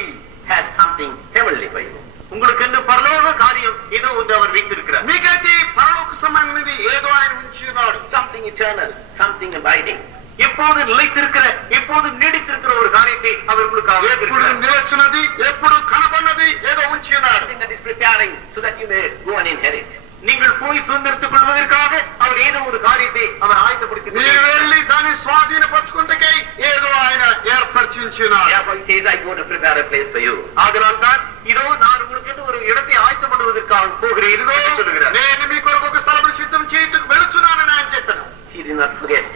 has something heavenly for you. உங்களுக்கு என்று பரலோக காரியம் ஏதோ ஒன்று அவர் வைத்திருக்கிறார். మీకైతే పరలోక సంబంధించి ఏదో ఆయన ఉంచి ఉన్నాడు. Something eternal, something abiding. எப்போது நிலைத்திருக்கிற எப்போது நீடித்திருக்கிற ஒரு காரியத்தை அவர் உங்களுக்காக ఎప్పుడు வைத்திருக்கிறார். నిలిచినది ఎప్పుడు కనబడినది ఏదో ఉంచి ఉన్నాడు. Something that is preparing so that you may go and inherit. நீங்கள் போய் சுதந்திரத்துக் கொள்வதற்காக அவர் ஏதோ ஒரு காரியத்தை அவர் ஆயத்தப்படுத்தி మీరు వెళ్ళి దాన్ని స్వాధీనపరచుకుంటే ఏదో ఆయన ఏర్పరిచి ఉంచినాడు. Therefore he says, I go to prepare a place for you. ஆதலால் தான் இதோ நான் உங்களுக்கு என்று ஒரு இடத்தை ஆயத்தம் பண்ணுவதற்காக போகிறேன் என்று சொல்லுகிறார். నేను మీ కొరకు ఒక స్థలమును సిద్ధం చేయుటకు వెళుతున్నానని ఆయన చెప్పాను. He did not forget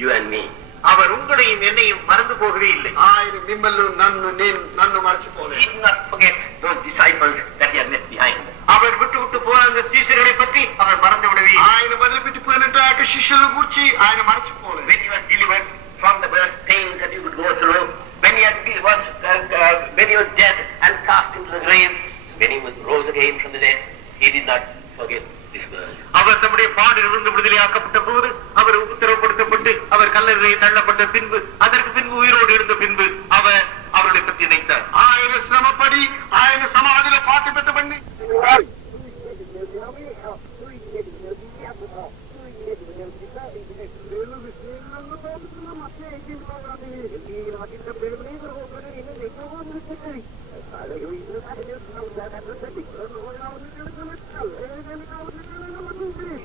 you and me. அவர் உங்களையும் என்னையும் மறந்து போகவே இல்லை. ఆయన మిమ్మల్ని నన్ను మర్చిపోలేదు. He did not forget those disciples that he had left behind. அவர் விட்டு போன அந்த சீஷர்களை பற்றி அவர் மறந்து விடவே இல்லை. ఆయన వదిలిపెట్టిపోయినట్టు ఆ యొక్క శిష్యుల గురించి ఆయన మర్చిపోలేదు. When you were delivered from the birth pains that you would go through, when he was dead and cast into the grave, when he was rose again from the dead, he did not forget this world. அவர் தம்முடைய பாடிலிருந்து விடுதலையாக்கப்பட்ட போது அவர் உத்தரவுப்படுத்தப்பட்டு அவர் கல்லறையை தள்ளப்பட்ட பின்பு அதற்கு பின்பு உயிரோடு இருந்த பின்பு அவர் அவர்களை பற்றி நினைத்தார். ఆయన శ్రమపడి ఆయన సమాధిలో పాతి పెట్టబడి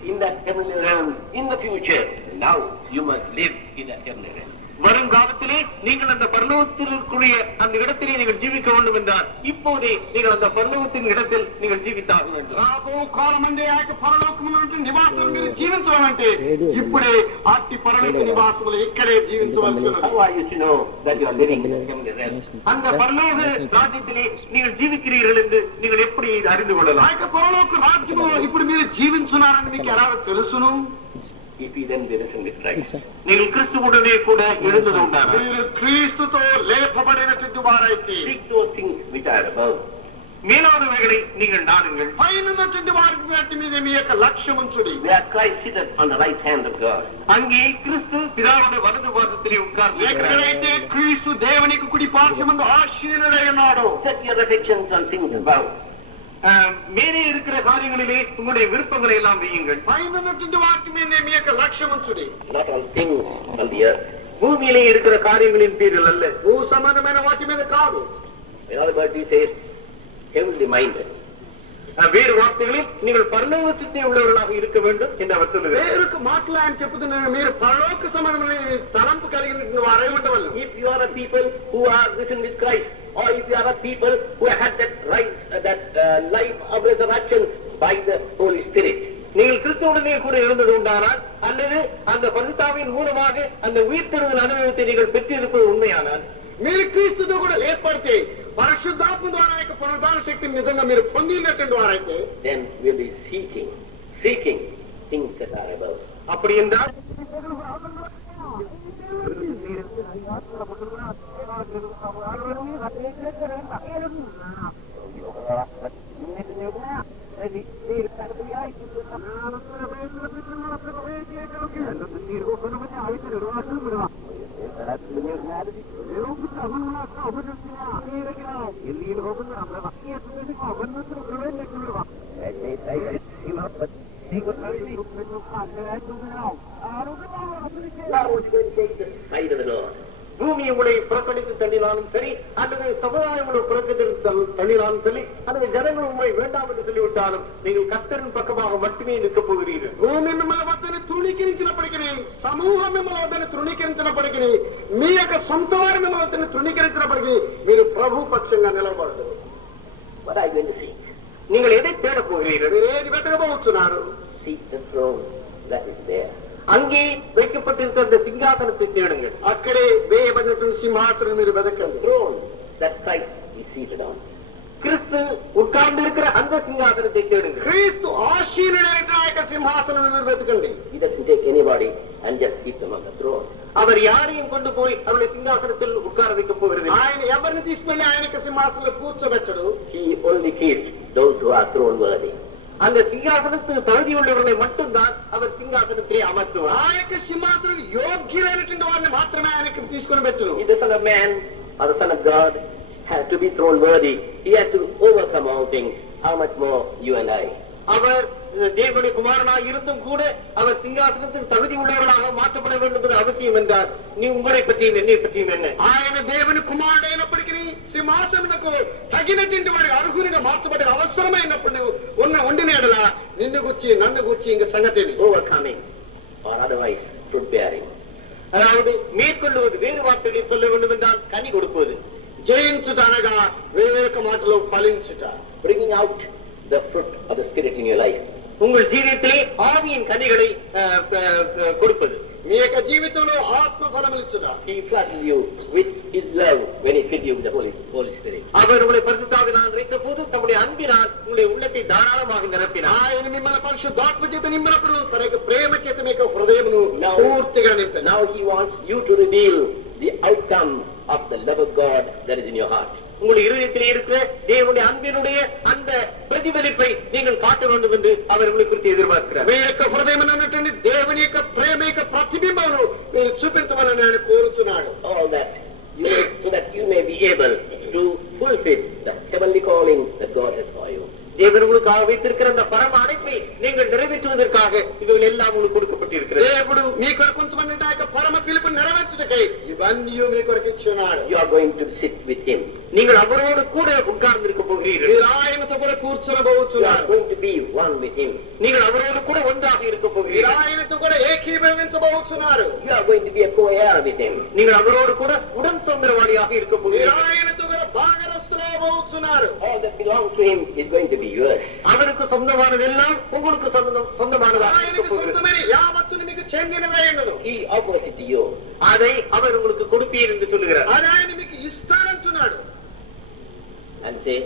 In that heavenly realm, in the future, now you must live in that heavenly realm. வருங்காலத்திலே நீங்கள் அந்த பரலோகத்திற்குரிய அந்த இடத்திலே நீங்கள் ஜீவிக்க வேண்டும் என்றால் இப்போதே நீங்கள் அந்த பரலோகத்தின் இடத்தில் நீங்கள் ஜீவித்தாக வேண்டும். రాబో కాలం అంటే ఆ యొక్క పరలోకమునందు నివాసం మీరు జీవించాలంటే ఇప్పుడే అట్టి పరలోక నివాసములు ఇక్కడే జీవించవలసి ఉన్నది. How are you to know that you are living in the heavenly realm? அந்த பரலோக ராஜ்யத்திலே நீங்கள் ஜீவிக்கிறீர்கள் என்று நீங்கள் எப்படி அறிந்து ఆ கொள்ளலாம்? యొక్క పరలోక రాజ్యములో ఇప్పుడు మీరు జీవించున్నారని మీకు ఎలా తెలుసును? If he then be risen with Christ. நீங்கள் கிறிஸ்துவுடனே கூட எழுந்தது உண்டான మీరు క్రీస్తుతో లేపబడినటువంటి వారైతే Seek those things which are above. மேலானவைகளை நீங்கள் நாடுங்கள். పైనటువంటి వారి మీద మీ యొక్క లక్ష్యం ఉంచుడి. Where Christ sitteth on the right hand of God. அங்கே கிறிஸ்து பிதாவுடைய வலது பாதத்திலே உட்கார்ந்து ఎక్కడైతే క్రీస్తు దేవునికి కుడి పార్శ్వమందు ఆశీనుడై ఉన్నాడో Set your affections on things above. மேலே இருக்கிற காரியங்களிலே உங்களுடைய விருப்பங்களை எல்லாம் வையுங்கள். పైనటువంటి వాటి మీద మీ యొక్క లక్ష్యం ఉంచుడి. Not on things on the earth. பூமியிலே இருக்கிற காரியங்களின் பேரில் அல்ல, భూ సంబంధమైన వాటి మీద కాదు. In other words, he says, heavenly minded. வேறு வார்த்தைகளில் நீங்கள் பரலோக சிந்தை உள்ளவர்களாக இருக்க வேண்டும் என்று அவர் சொல்லுகிறார். వేరొక మాటలు ఆయన చెప్తున్నారు, మీరు పరలోక సంబంధమైన తలంపు కలిగిన వారై ఉండవల్ల. If you are a people who are risen with Christ, or if you are a people who had that right, life of resurrection by the Holy Spirit. நீங்கள் கிறிஸ்துவுடனே கூட இருந்தது உண்டானால் அல்லது அந்த பரிசுத்தாவின் மூலமாக அந்த உயிர்த்தெழுதல் அனுபவத்தை நீங்கள் பெற்றிருப்பது உண்மையானால் మీరు క్రీస్తుతో కూడా ఏర్పడితే పరిశుద్ధాత్మ ద్వారా యొక్క పునరుద్ధాన శక్తిని నిజంగా మీరు పొందినటువంటి వారైతే Then we'll be seeking things that are above. அப்படி என்றால் Side of the Lord. பூமி உங்களை புறக்கணித்து தள்ளினாலும் சரி அல்லது சமுதாயம் உங்களை புறக்கணித்து தள்ளினாலும் சரி அல்லது ஜனங்கள் உங்களை வேண்டாம் என்று சொல்லிவிட்டாலும் நீங்கள் கர்த்தரின் பக்கமாக மட்டுமே நிற்கப் போகிறீர்கள். భూమి మిమ్మల్ని వద్దని తృణీకరించినప్పటికీ, సమూహం మిమ్మల్ని వద్దని తృణీకరించినప్పటికీ, మీ యొక్క సొంత వారి మిమ్మల్ని వద్దని తృణీకరించినప్పటికీ మీరు ప్రభు పక్షంగా నిలబడతారు. What are you going to seek? நீங்கள் எதை தேடப் போகிறீர்கள்? మీరు ఏది పెట్టకపోతున్నారు? Seek the throne that is there. அங்கே வைக்கப்பட்டிருக்கிற இருக்கிற அந்த சிங்காசனத்தை தேடுங்கள். అక్కడే వేయబడినటువంటి సింహాసనం మీరు వెతకండి. Throne that Christ is seated on. கிறிஸ்து உட்கார்ந்து இருக்கிற அந்த சிங்காசனத்தை தேடுங்கள். క్రీస్తు ఆశీనుడైన ఆ యొక్క సింహాసనం మీరు వెతకండి. He doesn't take anybody and just keep them on the throne. அவர் யாரையும் கொண்டு போய் அவருடைய சிங்காசனத்தில் உட்கார வைக்க போகிறது. ఆయన ఎవరిని తీసుకెళ్లి ఆయన యొక్క సింహాసనంలో కూర్చోబెట్టడు. He only keeps those who are throne worthy. அந்த சிங்காசனத்துக்கு தகுதி உள்ளவர்களை மட்டும்தான் அவர் சிங்காசனத்திலே அமர்த்துவார். ఆ యొక్క సింహాసనం యోగ్యులైనటువంటి వారిని మాత్రమే ఆయనకు తీసుకుని పెట్టను. If the Son of Man or the Son of God has to be throne worthy, he has to overcome all things. How much more you and I? அவர் தேவனுடைய குமாரனாக இருந்தும் கூட அவர் சிங்காசனத்துக்கு தகுதி உள்ளவர்களாக மாற்றப்பட வேண்டும் என்பது அவசியம் என்றார். நீ உங்களை பற்றியும் என்னை பற்றியும் என்ன? ఆయన దేవుని కుమారుడైనప్పటికీ సింహాసనకు తగినటువంటి వారికి అర్హునిగా మార్చబడిన అవసరమైనప్పుడు ఉన్న ఉండినేడల నిన్ను గుర్చి నన్ను గుర్చి ఇంక సంగతి Overcoming or otherwise fruit bearing. அதாவது மேற்கொள்வது, வேறு வார்த்தைகளில் சொல்ல வேண்டும் என்றால் கனி கொடுப்பது. జయించుట అనగా వేరొక మాటలో ఫలించుట. Bringing out the fruit of the Spirit in your life. உங்கள் ஜீவியத்திலே ஆவியின் கனிகளை கொடுப்பது. మీ యొక్క జీవితంలో ఆత్మ ఫలములిచ్చుట. He flooded you with His love when He filled you with the Holy Spirit. அவர் உங்களை பரிசுத்தாவினால் நிறைத்த போது தம்முடைய அன்பினால் உங்களுடைய உள்ளத்தை தாராளமாக நிரப்பினார். ఆయన మిమ్మల్ని పరిశుద్ధాత్మ చేత నింపినప్పుడు తన యొక్క ప్రేమ చేత మీ యొక్క హృదయమును పూర్తిగా నింపారు. Now He wants you to reveal the outcome of the love of God that is in your heart. உங்களுடைய இருதயத்திலே இருக்கிற தேவனுடைய அன்பினுடைய அந்த பிரதிபலிப்பை நீங்கள் காட்ட வேண்டும் என்று அவர் உங்களை குறித்து எதிர்பார்க்கிறார். మీ యొక్క హృదయం అన్నటువంటి దేవుని యొక్క ప్రేమ యొక్క ప్రతిబింబమును మీరు చూపించమని ఆయన కోరుతున్నాడు. All that so that you may be able to fulfill the heavenly calling that God has for you. தேவன் உங்களுக்காக வைத்திருக்கிற அந்த பரம அழைப்பை நீங்கள் நிறைவேற்றுவதற்காக இவைகள் எல்லாம் உங்களுக்கு கொடுக்கப்பட்டிருக்கிறது. దేవుడు మీ కొరకు కొంతమంది ఆ యొక్క పరమ పిలుపు నెరవేర్చుటకై ఇవన్నీ మీ కొరకు ఇచ్చున్నాడు. You are going to sit with Him. நீங்கள் அவரோடு கூட உட்கார்ந்து இருக்க போகிறீர்கள். మీరు ఆయనతో కూడా You are కూర్చోబోతున్నారు. going to be one with Him. நீங்கள் அவரோடு கூட ஒன்றாக இருக்க మీరు போகிறீர்கள். ఆయనతో కూడా ఏకీభవించబోతున్నారు. You are going to be a co-heir with Him. நீங்கள் அவரோடு கூட உடன் சுதந்திரவாளியாக இருக்க మీరు போகிறீர்கள். ఆయనతో కూడా భాగరస్తులవబోతున్నారు. All that belongs to Him is going to be yours. அவருக்கு சொந்தமானதெல்லாம் உங்களுக்கு சொந்தமானதாக இருக்க ఆయనకు போகிறது. సొంతమైన యావత్తును మీకు చెందినదై ఉన్నది. He offers it to you. அதை அவர் உங்களுக்கு கொடுப்பீர் என்று சொல்லுகிறார். అది ఆయన మీకు ఇస్తానంటున్నాడు. And says,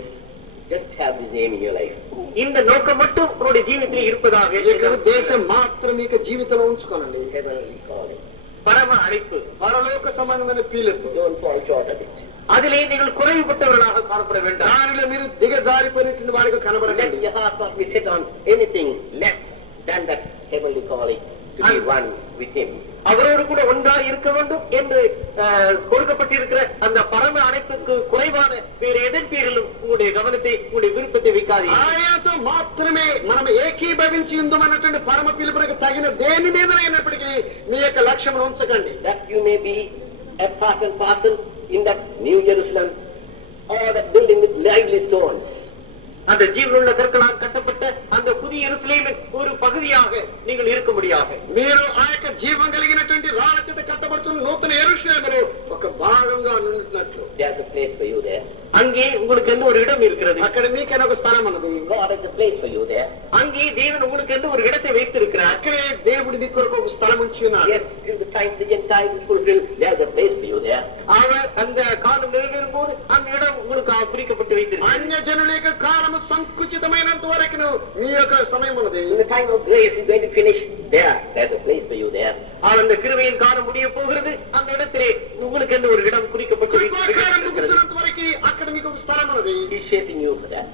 just have His name in your life. இந்த நோக்கம் மட்டும் உங்களுடைய ஜீவிதத்திலே இருப்பதாக ఈ యొక్క ఉద్దేశం మాత్రం మీకు జీవితంలో ఉంచుకోనండి. Heavenly calling. பரம அழைப்பு, పరలోక సంబంధమైన పిలుపు. Don't fall short of it. அதிலே நீங்கள் குறைவுபட்டவர்களாக காணப்பட வேண்டாம். దానిలో మీరు దిగజారిపోయినటువంటి వారికి Let కనబడకండి. your heart not be set on anything less than that heavenly calling to be one with Him. அவரோடு கூட ஒன்றாக இருக்க வேண்டும் என்று கொடுக்கப்பட்டிருக்கிற அந்த பரம அழைப்புக்கு குறைவான வேறு எதன் பேரிலும் உங்களுடைய கவனத்தை, உங்களுடைய விருப்பத்தை வைக்காதீர்கள். ఆయనతో మాత్రమే మనం ఏకీభవించి ఉందమన్నటువంటి పరమ పిలుపులకు తగిన దేని మీద అయినప్పటికీ మీ యొక్క లక్ష్యం ఉంచకండి. That you may be a part and parcel in that New Jerusalem or that building with lively stones. அந்த ஜீவனுள்ள கற்களால் கட்டப்பட்ட அந்த புதிய எருசலேமின் ஒரு பகுதியாக நீங்கள் இருக்க முடியாது. మీరు ఆ యొక్క జీవం కలిగినటువంటి రాళ్ళ చేత కట్టబడుతున్న నూతన యెరూషలేములో ఒక భాగంగా నుండినట్లు There's a place for you there. அங்கே உங்களுக்கு என்று ஒரு இடம் இருக்கிறது. అక్కడ మీకైనా ఒక స్థలం ఉన్నది. God has a place for you there. அங்கே தேவன் உங்களுக்கு என்று ஒரு இடத்தை வைத்திருக்கிறார். అక్కడే దేవుడి మీ కొరకు ఒక స్థలం ఉంచి ఉన్నారు. Yes, till the time the Gentiles is fulfilled, there's a place for you there. அவர் அந்த காலம் நிறைவேறும் போது அந்த இடம் உங்களுக்கு குறிக்கப்பட்டு வைத்திருக்கிறார். అన్య జనుల యొక్క కాలము సంకుచితమైనంత వరకు మీ యొక్క సమయం ఉన్నది. When the time of grace is going to finish, there's a place for you there. அந்த கிருபையின் காலம் முடிய போகிறது. அந்த இடத்திலே உங்களுக்கு என்று ஒரு இடம் குறிக்கப்பட்டு కృపాకాలం வைத்திருக்கிறது. ముగిసినంత వరకు అక్కడ మీకు ఒక స్థలం ఉన్నది. He's shaping you for that.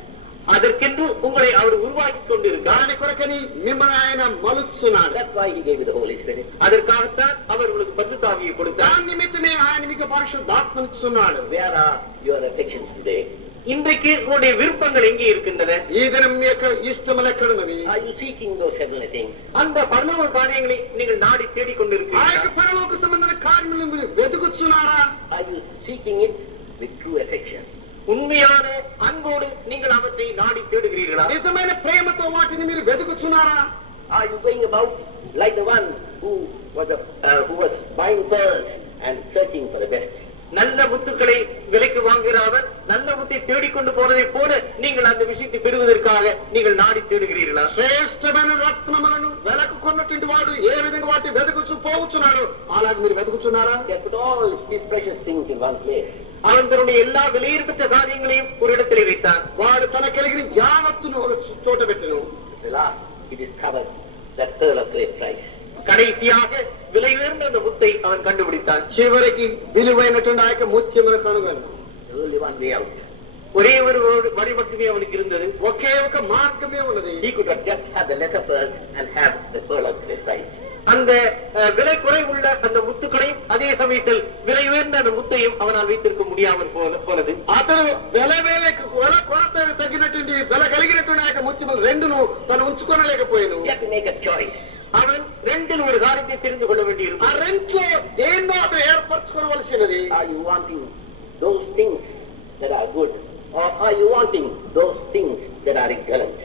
அதற்கென்று உங்களை அவர் உருவாக்கி கொண்டிருக்கிறார். దాని కొరకని మిమ్మల్ని ఆయన మలుస్తున్నాడు. That's why He gave you the Holy Spirit. அதற்காகத்தான் அவர் உங்களுக்கு பரிசுத்த ஆவியை கொடுத்தார். దాని నిమిత్తమే ఆయన మీకు పరిశుద్ధాత్మనిస్తున్నాడు. Where are your affections today? இன்றைக்கு உங்களுடைய விருப்பங்கள் எங்கே இருக்கின்றன? ఈ దినం మీ యొక్క ఇష్టములు ఎక్కడున్నవి? Are you seeking those heavenly things? அந்த பரலோக காரியங்களை நீங்கள் நாடி தேடிக் ఆ యొక్క கொண்டிருக்கிறீர்கள். పరలోక సంబంధమైన కార్యములను మీరు వెతుకుతున్నారా? Are you seeking it with true affection? உண்மையான அன்போடு நீங்கள் அவற்றை நாடி தேடுகிறீர்களா? నిజమైన ప్రేమతో వాటిని మీరు వెతుకుతున్నారా? Are you going about like the one who was buying pearls and searching for the best? நல்ல முத்துக்களை விலைக்கு வாங்குகிற அவர் நல்ல முத்தை தேடிக்கொண்டு போனதை போல நீங்கள் அந்த விஷயத்தை பெறுவதற்காக நீங்கள் நாடி தேடுகிறீர்களா? శ్రేష్టమైన రత్నములను వెలకు కొన్నటువంటి వాడు ఏ విధంగా వాటి వెతుకుచూ పోవచ్చున్నాడు అలాగే మీరు వెతుకుచున్నారా? He has put all his precious things in one place. அவன் தன்னுடைய எல்லா விலையில் பெற்ற காரியங்களையும் ஒரு இடத்திலே வைத்தான். వాడు తన కలిగిన యావత్తును ఒక చోట పెట్టెను. The last, he discovered that pearl of great price. கடைசியாக விலை உயர்ந்த அந்த முத்தை அவன் கண்டுபிடித்தான். చివరికి విలువైనటువంటి ఆ యొక్క ముత్యమును కనుగొన్నాడు. There's only one way out. ஒரே ஒரு வழி மட்டுமே அவனுக்கு இருந்தது. ఒకే ఒక మార్గమే ఉన్నది. He could have just had the lesser pearl and have the pearl of great price. அந்த விலை குறைவுள்ள அந்த முத்துக்களையும் அதே சமயத்தில் விலை உயர்ந்த அந்த முத்தையும் அவனால் வைத்திருக்க முடியாமல் போனது. అతను వెల కొరత తగినటువంటి వెల కలిగినటువంటి ఆ యొక్క ముత్యములు రెండును తను ఉంచుకోనలేకపోయాను. He had to make a choice. அவன் ரெண்டில் ஒரு காரியத்தை தெரிந்து கொள்ள வேண்டியிருக்கும். ఆ రెంట్లో దేన్నో అతను ఏర్పరచుకోవలసినది. Are you wanting those things that are good, or are you wanting those things that are excellent?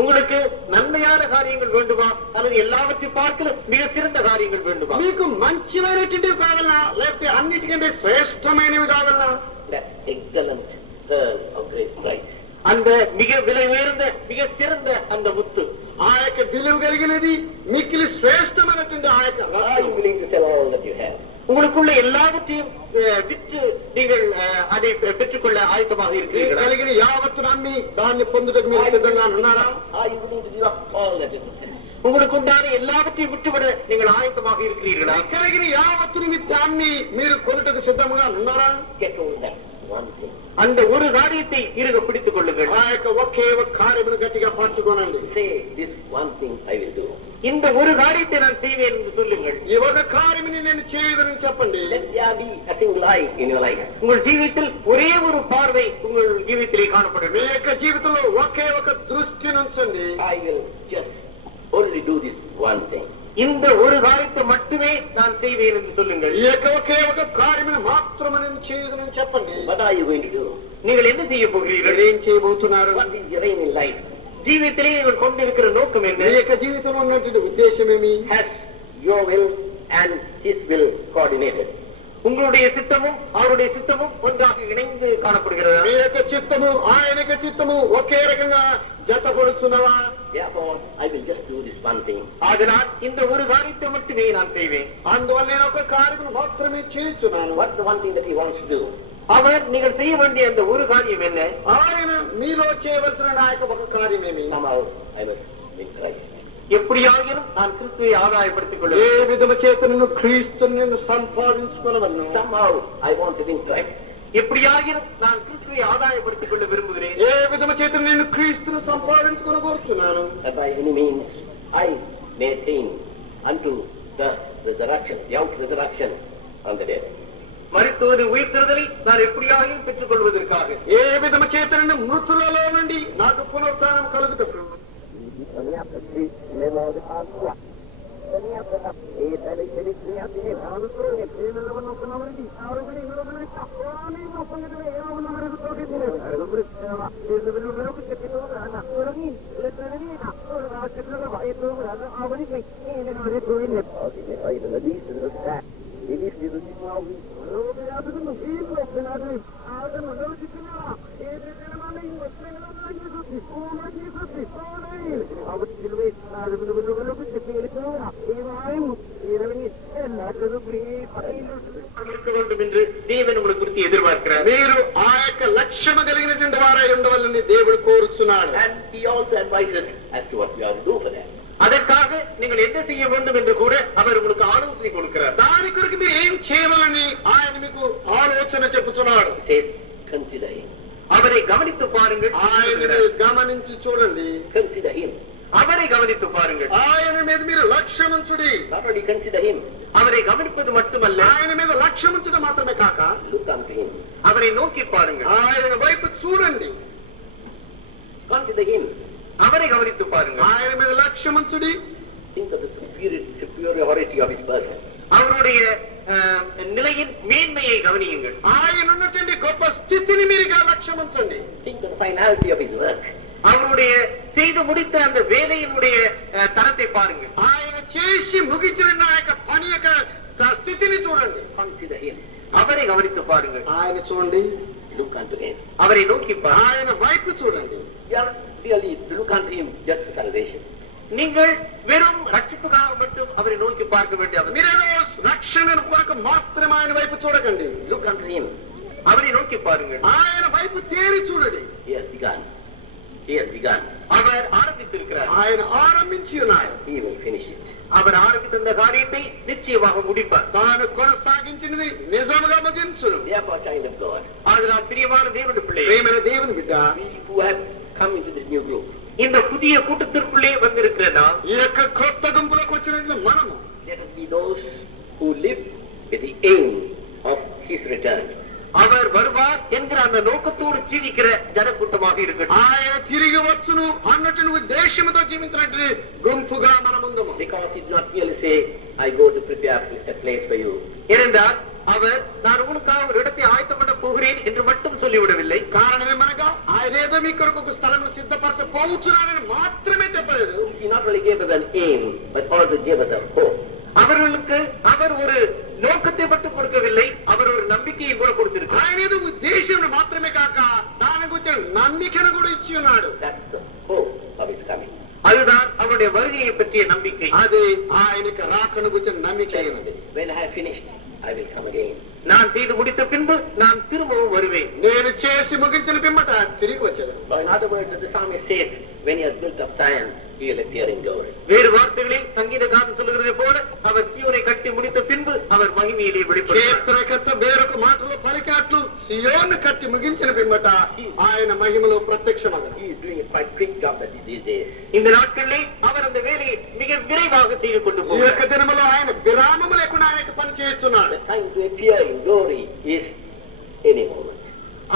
உங்களுக்கு நன்மையான காரியங்கள் வேண்டுமா அல்லது எல்லாவற்றையும் பார்க்கல மிக சிறந்த காரியங்கள் வேண்டுமா? మీకు మంచిమైనటువంటివి కావాలన్నా లేకపోతే అన్నిటికంటే శ్రేష్టమైనవి కావాలన్నా? That excellent pearl of great price. அந்த மிக விலை உயர்ந்த மிக சிறந்த அந்த முத்து, ఆ యొక్క విలువ కలిగినది మిక్కిలి శ్రేష్టమైనటువంటి ఆ యొక్క Are you willing to sell all that you have? உங்களுக்குள்ள எல்லாவற்றையும் விற்று நீங்கள் அதை பெற்றுக்கொள்ள ஆயத்தமாக இருக்கிறீர்களா? కలిగిన యావత్తును అమ్మి దాన్ని పొందుటకు మీరు సిద్ధంగా ఉన్నారా? Are you willing to give up all that you possess? உங்களுக்கு உண்டான எல்லாவற்றையும் விட்டுவிட நீங்கள் ஆயத்தமாக இருக்கிறீர்களா? కలిగిన యావత్తును విత్తి అమ్మి మీరు కొనుటకు సిద్ధంగా ఉన్నారా? Get hold of that one thing. அந்த ஒரு காரியத்தை இருக பிடித்துக் கொள்ளுங்கள். ఆ యొక్క ఒకే ఒక కార్యమును గట్టిగా పట్టుకోనండి. Say, this one thing I will do. இந்த ஒரு காரியத்தை நான் செய்வேன் என்று சொல்லுங்கள். ఈ ఒక కార్యముని నేను చేయదని చెప్పండి. Let there be a single eye in your life. உங்கள் ஜீவித்தில் ஒரே ஒரு பார்வை உங்கள் ஜீவித்திலே காணப்படும். మీ యొక్క జీవితంలో ఒకే ఒక దృష్టిని ఉంచండి. I will just only do this one thing. இந்த ஒரு காரியத்தை மட்டுமே நான் செய்வேன் என்று சொல்லுங்கள். ఈ యొక్క ఒకే ఒక కార్యమును మాత్రమే నేను చేయదని చెప్పండి. What are you going to do? நீங்கள் என்ன செய்ய போகிறீர்கள்? ఏం చేయబోతున్నారు? What is your aim in life? ஜீவித்திலே நீங்கள் கொண்டிருக்கிற நோக்கம் என்ன? మీ యొక్క జీవితంలో ఉన్నటువంటి ఉద్దేశం ఏమి? Has your will and his will coordinated? உங்களுடைய சித்தமும் அவருடைய சித்தமும் ஒன்றாக இணைந்து காணப்படுகிறது. మీ యొక్క చిత్తము ఆయన యొక్క చిత్తము ఒకే రకంగా జతపడుతున్నవా? Therefore, I will just do this one thing. அதனால் இந்த ஒரு காரியத்தை மட்டுமே நான் செய்வேன். అందువల్ల నేను ఒక కార్యమును మాత్రమే చేస్తున్నాను. What's the one thing that he wants to do? அவர் நீங்கள் செய்ய வேண்டிய அந்த ஒரு காரியம் என்ன? ఆయన మీలో చేయవలసిన నా యొక్క ఒక కార్యమేమి? Somehow, I must make Christ. எப்படியாகிலும் நான் கிறிஸ்துவை ஆதாயப்படுத்திக் கொள்ள ఏ வேண்டும். విధము చేత నిన్ను క్రీస్తుని నేను సంపాదించుకోవలను. Somehow, I want to win Christ. எப்படியாகிலும் நான் கிறிஸ்துவை ஆதாயப்படுத்திக் கொள்ள விரும்புகிறேன். ఏ విధము చేత నేను క్రీస్తును సంపాదించుకోబోతున్నాను. That by any means, I may attain unto the resurrection, the out resurrection on the dead. மரித்தோரின் உயிர்த்தெழுதலை நான் எப்படியாகிலும் பெற்றுக் கொள்வதற்காக ఏ విధము చేత నిన్ను మృతులలో నుండి నాకు పునరుత్థానం కలుగుటకు. வேண்டும் என்று தேவன் உங்களுக்கு குறித்து எதிர்பார்க்கிறார். మీరు ఆ యొక్క లక్ష్యము కలిగినటువంటి వారై ఉండవాలని దేవుడు కోరుచున్నాడు. And he also advises as to what you are to do for that. அதற்காக நீங்கள் என்ன செய்ய வேண்டும் என்று கூட அவர் உங்களுக்கு ஆலோசனை கொடுக்கிறார். దాని కొరకు మీరు ఏం చేయాలని ఆయన మీకు ఆలోచన చెప్పుచున్నాడు. He says, consider him. அவரை கவனித்து பாருங்கள். ఆయనని గమనించి చూడండి. Consider him. அவரை கவனித்து பாருங்கள். ఆయన మీద మీరు లక్ష్యముంచుడి. Not only consider him, அவரை கவனிப்பது மட்டுமல்ல, ఆయన మీద లక్ష్యముంచడం మాత్రమే కాక look unto him. அவரை நோக்கி பாருங்கள். ఆయన వైపు చూడండి. Consider him. அவரை கவனித்து பாருங்கள். ఆయన మీద లక్ష్యముంచుడి. Think of the superiority of his person. அவருடைய நிலையின் மேன்மையை கவனியுங்கள். ఆయన ఉన్నటువంటి గొప్ప స్థితిని మీరుగా లక్ష్యముంచండి. Think of the finality of his work. அவருடைய செய்து முடித்த அந்த வேலையினுடைய தரத்தை பாருங்கள். ఆయన చేసి ముగించిన ఆ యొక్క పని యొక్క స్థితిని చూడండి. Consider him. அவரை கவனித்து பாருங்கள். ఆయన చూడండి. Look unto him. அவரை நோக்கி பாருங்கள். ఆయన వైపు చూడండి. You are really to look unto him just for salvation. நீங்கள் வெறும் ரட்சிப்புக்காக மட்டும் அவரை நோக்கி பார்க்க வேண்டிய அவசியம். మీరేదో రక్షణ కొరకు మాత్రమే ఆయన వైపు చూడకండి. Look unto him. அவரை நோக்கி பாருங்கள். ఆయన వైపు తేరి చూడండి. He has begun. He has begun. அவர் ஆரம்பித்திருக்கிறார். ఆయన ఆరంభించి ఉన్నాడు. He will finish it. அவர் ஆரம்பித்த காரியத்தை நிச்சயமாக முடிப்பார். తాను కొనసాగించినది నిజముగా ముగించును. Therefore, child of God, அதனால் பிரியமான தேவனுடைய பிள்ளை, ప్రేమైన దేవుని బిడ్డ, we who have come into this new group, இந்த புதிய கூட்டத்திற்குள்ளே வந்திருக்கிற நாம், ఈ యొక్క కొత్త గుంపులోకి వచ్చిన మనము let us be those who live with the aim of his return. அவர் வருவார் என்கிற அந்த நோக்கத்தோடு ஜீவிக்கிற ஜனக்கூட்டமாக இருக்கட்டும். ఆయన తిరిగి వచ్చును అన్నట్టు నువ్వు దేశంతో జీవించినట్టు గుంపుగా మనముందము. Because he did not merely say, I go to prepare a place for you. ஏனென்றால் அவர் நான் உங்களுக்காக ஒரு இடத்தை ஆயத்தம் பண்ண போகிறேன் என்று மட்டும் சொல்லிவிடவில்லை. కారణం ఏమనగా ఆయన ఏదో మీ కొరకు ఒక స్థలం సిద్ధపరచబోతున్నానని మాత్రమే చెప్పలేదు. He not only gave us an aim, but also gave us a hope. அவர்களுக்கு அவர் ஒரு நோக்கத்தை மட்டும் கொடுக்கவில்லை, அவர் ஒரு நம்பிக்கையை கூட கொடுத்திருக்கிறார். ఆయన ఏదో ఉద్దేశం మాత్రమే కాక దాని గురించి నమ్మికను కూడా ఇచ్చి ఉన్నాడు. That's the hope of his coming. அதுதான் அவருடைய வருகையை பற்றிய நம்பிக்கை. అది ఆయనకు రాకను గురించి నమ్మిక అయినది. When I have finished, I will come again. நான் செய்து முடித்த பின்பு நான் திரும்பவும் வருவேன். నేను చేసి ముగించిన పిమ్మట తిరిగి వచ్చేది. So in other words, the psalmist says, when he has built up Zion, he will appear in glory. வேறு வார்த்தைகளில் சங்கீதக்காரன் சொல்லுகிறது போல அவர் சீயோனை கட்டி முடித்த பின்பு அவர் மகிமையிலே வெளிப்படுவார். కీర్తనకర్త వేరొక మాటలో పలికినట్లు సియోను కట్టి ముగించిన పిమ్మట ఆయన మహిమలో ప్రత్యక్షమగలడు. He is doing a quite quick job at these days. இந்த நாட்களில் அவர் அந்த வேலையை மிக விரைவாக செய்து கொண்டு ఈ போகிறார். యొక్క దినములో ఆయన విరామము లేకుండా ఆయన పని చేస్తున్నాడు. The time to appear in glory is any moment.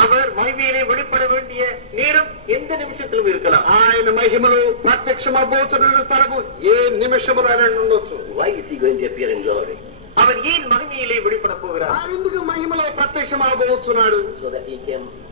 அவர் மகிமையிலே வெளிப்பட வேண்டிய நேரம் எந்த நிமிஷத்திலும் இருக்கலாம். ఆయన మహిమలో ప్రత్యక్షమబోతున్న తరపు ఏ నిమిషములో ఆయన ఉండొచ్చు. Why is he going to appear in glory? அவர் ஏன் மகிமையிலே வெளிப்பட போகிறார்? ఆయన ఎందుకు మహిమలో ప్రత్యక్షమబోతున్నాడు? So that he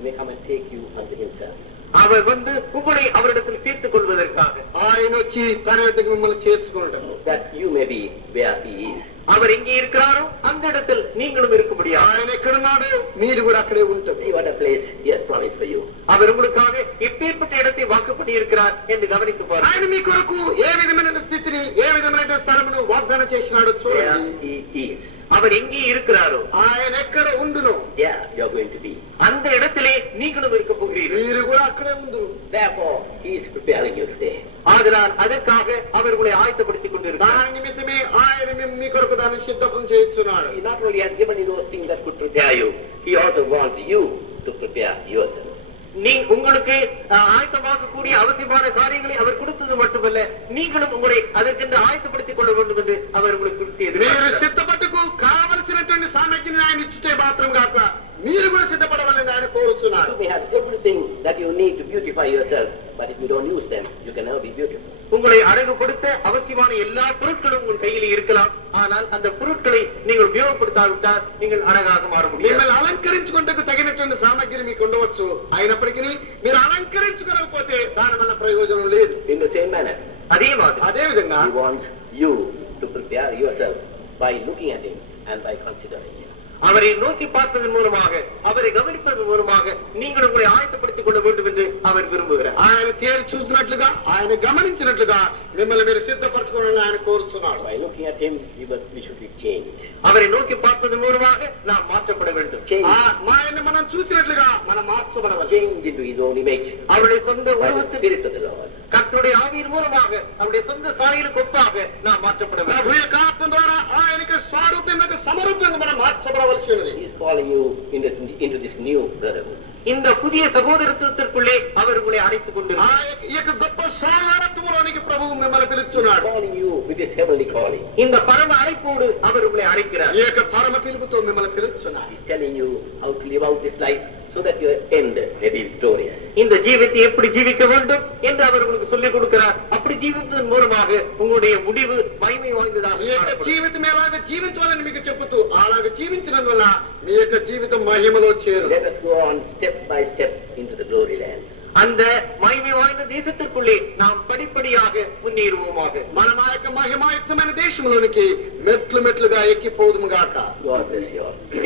may come and take you unto himself. அவர் வந்து உங்களை அவரிடத்தில் சேர்த்துக் கொள்வதற்காக. ఆయన వచ్చి తన యొద్దకు మిమ్మల్ని చేర్చుకుంటాడు. That you may be where he is. அவர் எங்கே இருக்கிறாரோ அந்த இடத்தில் நீங்களும் இருக்க முடியாது. ఆయన ఎక్కడున్నాడో మీరు కూడా అక్కడే ఉంటారు. See what a place he has promised for you. அவர் உங்களுக்காக எப்பேற்பட்ட இடத்தை வாக்கு பண்ணி இருக்கிறார் என்று கவனித்து பாருங்கள். ఆయన మీ కొరకు ఏ విధమైన స్థితిని ఏ విధమైన స్థలమును వాగ్దానం చేసినాడు Where చూడండి. he is. அவர் எங்கே இருக்கிறாரோ ఆయన ఎక్కడ ఉండును There you are going to be. அந்த இடத்திலே நீங்களும் இருக்க போகிறீர்கள். మీరు కూడా అక్కడే ఉండును. Therefore, he is preparing you today. ஆதலால் அதற்காக அவர் உங்களை ஆயத்தப்படுத்திக் கொண்டிருக்கிறார். దాని నిమిత్తమే ఆయన మీ కొరకు దాన్ని సిద్ధం చేస్తున్నాడు. He not only has given you those things that could prepare you, he also wants you to prepare yourself. உங்களுக்கு ஆயத்தமாக்கக்கூடிய அவசியமான காரியங்களை அவர் கொடுத்தது மட்டுமல்ல, நீங்களும் உங்களை அதற்கென்று ஆயத்தப்படுத்திக் கொள்ள வேண்டும் என்று அவர் உங்களுக்கு మీరు సిద్ధపట్టుకు కావలసినటువంటి సామగ్రిని ఆయన ఇచ్చే మాత్రం కాక మీరు కూడా సిద్ధపడవాలని ఆయన కోరుతున్నారు. You may have everything that you need to beautify yourself, but if you don't use them, you can never be beautiful. உங்களை அழகுபடுத்த அவசியமான எல்லா பொருட்களும் உங்கள் கையில் இருக்கலாம். ஆனால் அந்த பொருட்களை நீங்கள் உபயோகப்படுத்தாவிட்டால் நீங்கள் அழகாக மாற முடியும். మిమ్మల్ని అలంకరించుకుంటకు తగినటువంటి సామగ్రి మీకు ఉండవచ్చు. అయినప్పటికీ మీరు అలంకరించుకోకపోతే దాని వల్ల ప్రయోజనం లేదు. In the same manner, అదే విధంగా he wants you to prepare yourself by looking at him and by considering him. அவரை நோக்கி பார்ப்பதன் மூலமாக, அவரை கவனிப்பதன் மூலமாக நீங்கள் உங்களை ஆயத்தப்படுத்திக் கொள்ள வேண்டும் என்று அவர் விரும்புகிறார். ఆయన తేలి చూసినట్లుగా ఆయన గమనించినట్లుగా మిమ్మల్ని మీరు సిద్ధపరచుకోవాలని ఆయన కోరుతున్నాడు. By looking at him, we should be changed. அவரை நோக்கி பார்ப்பதன் மூலமாக நாம் மாற்றப்பட வேண்டும். ఆయన మనం చూసినట్లుగా మనం మార్చబడవాలి. Change into his own image. அவருடைய சொந்த By the உருவத்தில் Spirit of the Lord. கர்த்தருடைய ஆவியின் மூலமாக அவருடைய சொந்த சாயலுக்கு ஒப்பாக நாம் மாற்றப்பட வேண்டும். ప్రభు యొక్క ఆత్మ ద్వారా ఆయనకి స్వరూపంగా సమరూపంగా మనం మార్చబడవలసి ఉన్నది. He is calling you into this new brotherhood. இந்த புதிய சகோதரத்துவத்திற்குள்ளே அவர் உங்களை அழைத்துக் கொண்டு ఈ యొక్క గొప్ప సోదరత్వంలోనికి ప్రభువు మిమ్మల్ని పిలుస్తున్నాడు. Calling you with his heavenly calling. இந்த பரம அழைப்போடு அவர் உங்களை அழைக்கிறார். ఈ యొక్క పరమ పిలుపుతో మిమ్మల్ని పిలుస్తున్నాడు. He is telling you how to live out this life so that your end may be victorious. இந்த ஜீவித்தை எப்படி ஜீவிக்க வேண்டும் என்று அவர் உங்களுக்கு சொல்லிக் கொடுக்கிறார். அப்படி ஜீவிப்பதன் மூலமாக உங்களுடைய முடிவு மகிமை வாய்ந்ததாக మీ యొక్క జీవితం ఎలాగ జీవించాలని మీకు చెబుతూ అలాగ జీవించడం వల్ల మీ యొక్క జీవితం మహిమలో చేరు. Let us go on step by step into the glory land. அந்த மகிமை வாய்ந்த தேசத்திற்குள்ளே நாம் படிப்படியாக మున్నేరుவோமாக. మనం ఆ యొక్క మహిమాయుక్తమైన దేశంలోనికి మెట్లు మెట్లుగా ఎక్కిపోదుము గాక.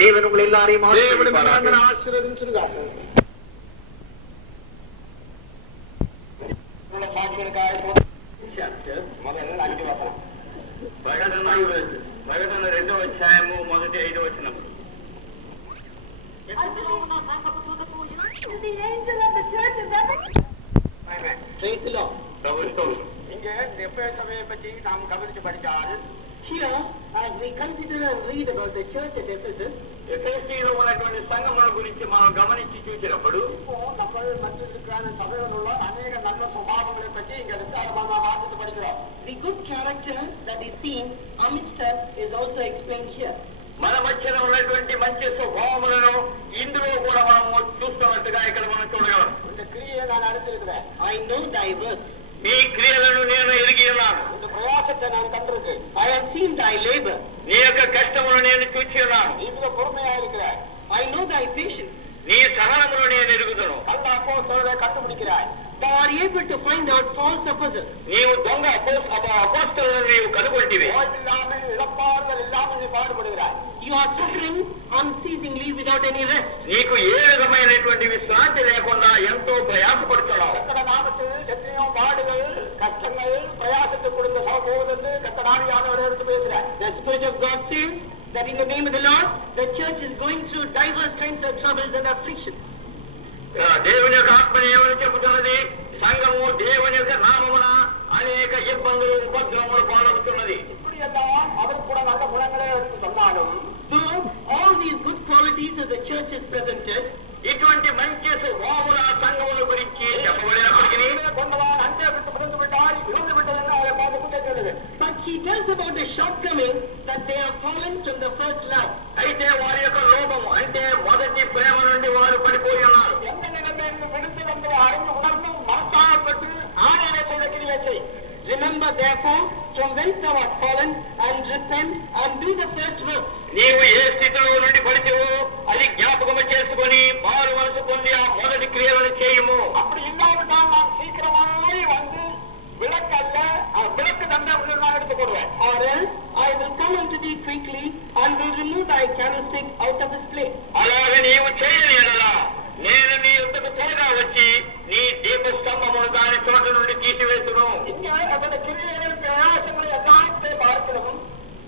దేవుడు உங்களை எல்லாரையும் దేవుడు ఆశీర్వదించుగాక. మిమ్మల్ని ఆశీర్వదించును గాక. ప్రకటన 2వ అధ్యాయము 1 5 వచనం. The angel of the church of இங்கே எபேச சபையை பற்றி நாம் கவனித்து படித்தால், Here, as we consider and read about the church at Ephesus, ఎఫెసీలో ఉన్నటువంటి సంఘముల గురించి మనం గమనించి చూసినప్పుడు நம்ம மத்திய சபையில் உள்ள அநேக நல்ல சுபாவங்களை பற்றி இங்க விசாரமாக வாசித்து படிக்கிறோம். the good character that is seen amidst us is also explained here. మన మధ్యన ఉన్నటువంటి మంచి స్వభావములను ఇందులో కూడా మనం చూస్తున్నట్టుగా ఇక్కడ మనం చూడగలం. இந்த கிரியை நான் அறிந்திருக்கிறேன். I know thy works. నీ క్రియలను నేను ఎరిగి ఉన్నాను. இந்த பிரயாசத்தை நான் கண்டிருக்கேன். I have seen thy labor. నీ యొక్క కష్టమును నేను చూచి ఉన్నాను. இதுல பொறுமையா இருக்கிறாய். I know thy patience. నీ సహనమును నేను ఎరుగుదును. கள்ள அப்போஸ்தலரை கண்டுபிடிக்கிறாய். Thou art able to find out false apostles. నీవు దొంగ అపోస్తలులను నీవు కనుగొంటివి. இல்லாமல் இழப்பாறுதல் இல்லாமல் நீ பாடுபடுகிறாய். You are suffering unceasingly without any rest. నీకు ఏ విధమైనటువంటి విశ్రాంతి లేకుండా ఎంతో ప్రయాసపడుతున్నావు. கத்தட நாமத்தில் எத்தனையோ பாடுகள் கஷ்டங்கள் பிரயாசத்தை கொடுத்த சகோதரன் கத்தடாரியானவரை எடுத்து பேசுகிறார். The Spirit of God says that in the name of the Lord, the church is going through diverse kinds of troubles and afflictions. దేవుని యొక్క ఆత్మని ఏమని చెబుతున్నది? సంఘము దేవుని యొక్క నామమున అనేక ఇబ్బందులు ఉపద్రవములు పాల్గొతున్నది. இப்படி எல்லாம் அவர் கூட நல்ல குணங்களே எடுத்து சொன்னாலும் So, all these good qualities of the church is presented. ఇటువంటి మంచి స్వభావముల సంఘముల గురించి చెప్పబడినప్పటికీ கொண்டவான் அஞ்சே விட்டு பிறந்து விட்டால் இறந்து விட்டதென்று அவரை பார்த்து கேட்கிறது. But he tells about the shortcoming that they have fallen from the first love. అయితే వారి యొక్క లోపము అంటే మొదటి ప్రేమ నుండి వారు పడిపోయి ఉన్నారు. எந்த நிலைமையிலிருந்து விடுத்து வந்து அறிந்து உணர்ந்து மனத்தாழ்பட்டு ஆணையை செய்த கிரியை செய். Remember therefore from whence thou art fallen, and repent and do the first work. నీవు ఏ స్థితిలో నుండి పడితేవో అది జ్ఞాపకము చేసుకుని మారు మనసు పొంది ఆ మొదటి క్రియలను చేయము. அப்படி இல்லாவிட்டால் நான் சீக்கிரமாய் வந்து விளக்கல்ல விளக்கு தந்தை நான் எடுத்துக் கொள்வேன். Or else I will come unto thee quickly and will remove thy candlestick out of his place. అలాగే నీవు చేయని ఎడలా నేను నీ యొద్దకు త్వరగా వచ్చి నీ దీపస్తంభమును దాని చోట నుండి తీసివేస్తును. இங்கே அவருடைய கிரியைகள் பிரயாசங்களை எல்லாத்தை பார்க்கிறோம்.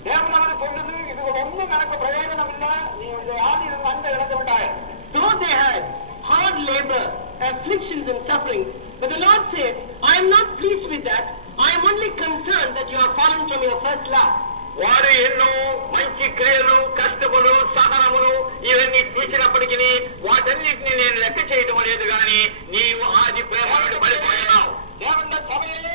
தேவனவரை சொல்லுது இது ஒன்றும் எனக்கு பிரயோஜனம் இல்லை, நீ இந்த ஆதி இருந்து அந்த இழந்து விட்டாய். Though they had hard labor, afflictions and sufferings, but the Lord said, I am not pleased with that. I am only concerned that you are fallen from your first love. వారు ఎన్నో మంచి క్రియలు కష్టములు సహనములు ఇవన్నీ తీసినప్పటికీ వాటన్నిటిని నేను లెక్క చేయటం లేదు గాని నీవు ఆది ప్రేమ నుండి పడిపోయినావు. தேவனுடைய சபையே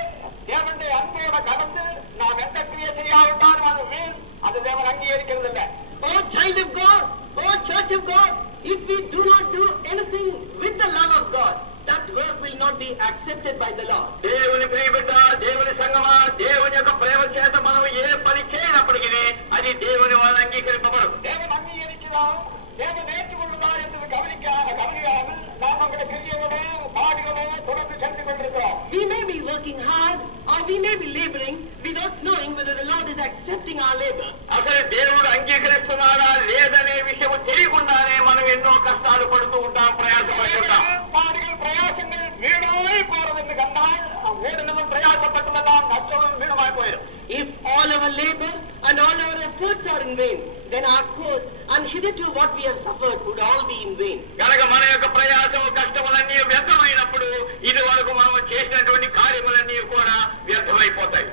தேவனுடைய அன்போட கடந்து நாம் எந்த கிரியை செய்யாவிட்டாலும் அது வீண், அது தேவன் அங்கீகரிக்கிறதில்லை. Oh child of God, oh church of God, if we do not do anything with the love of God, that work will not be accepted by the Lord. దేవుని ప్రియబిడ్డ, దేవుని సంగమా, దేవుని యొక్క ప్రేమ చేత మనం ఏ పని చేయనప్పటికీ అది దేవుని వాళ్ళ అంగీకరింపబడు. தேவன் அங்கீகரிக்கிறோம், தேவன் ஏற்றுக்கொள்ளுவார் என்று கவனிக்காமல் நாம் நம்முடைய கிரியைகளோ பாடுகளோ தொடர்ந்து சென்று கொண்டிருக்கிறோம். We may be working hard or we may be laboring without knowing whether the Lord is accepting our labor. అసలు దేవుడు అంగీకరిస్తున్నాడా లేదనే విషయం తెలియకుండానే మనం ఎన్నో కష్టాలు పడుతూ ఉంటాం, ప్రయాసపడుతుంటాం. பாடுகள் பிரயாசங்கள் வீணாய் போறது என்று கண்டால் ஓடினதும் பிரயாசப்பட்டதெல்லாம் நஷ்டமும் வீணமாய் போயிடும். If all our labor and all our efforts are in vain, then our course and hitherto what we have suffered would all be in vain. కనుక మన యొక్క ప్రయాసము కష్టములన్నీ వ్యర్థమైనప్పుడు ఇది వరకు మనం చేసినటువంటి కార్యములన్నీ కూడా వ్యర్థమైపోతాయి.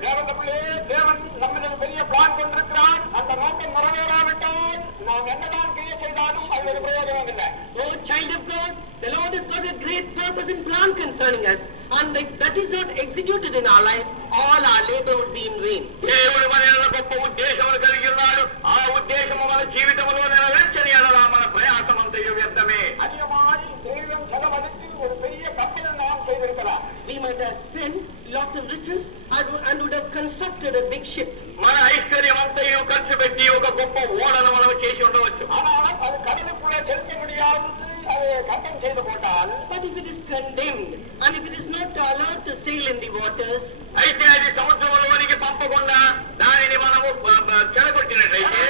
தேவன் நம்மளுக்கு பெரிய பிளான் கொண்டிருக்கிறான். அந்த நோக்கம் நிறைவேறாவிட்டால் நாம் என்னதான் கிரியை செய்தாலும் அது ஒரு பிரயோஜனம் இல்லை. Oh child of God, the Lord has got a great purpose and plan concerning us, and if that is not executed in our life, all our labor would be in vain. దేవుడు మన గొప్ప ఉద్దేశములు కలిగి ఉన్నాడు. ఆ ఉద్దేశము మన జీవితంలో నెరవేర్చని ఎడలా మన ప్రయాసం అంతయు వ్యర్థమే. அதிகமாய் தெய்வம் செலவழித்து ஒரு பெரிய கப்பலை நாம் செய்திருக்கலாம். We might have spent lots of riches and would have constructed a big ship. మన ఐశ్వర్యం అంతయు ఖర్చు పెట్టి ఒక గొప్ప ఓడను మనం చేసి ఉండవచ్చు. ஆனால் அது கடலுக்குள்ளே செலுத்த முடியாது, அது கண்டம் செய்து போட்டால், but if it is condemned and if it is not allowed to sail in the waters, అయితే అది సముద్రంలోనికి పంపకుండా దానిని మనము చెడగొట్టినట్లయితే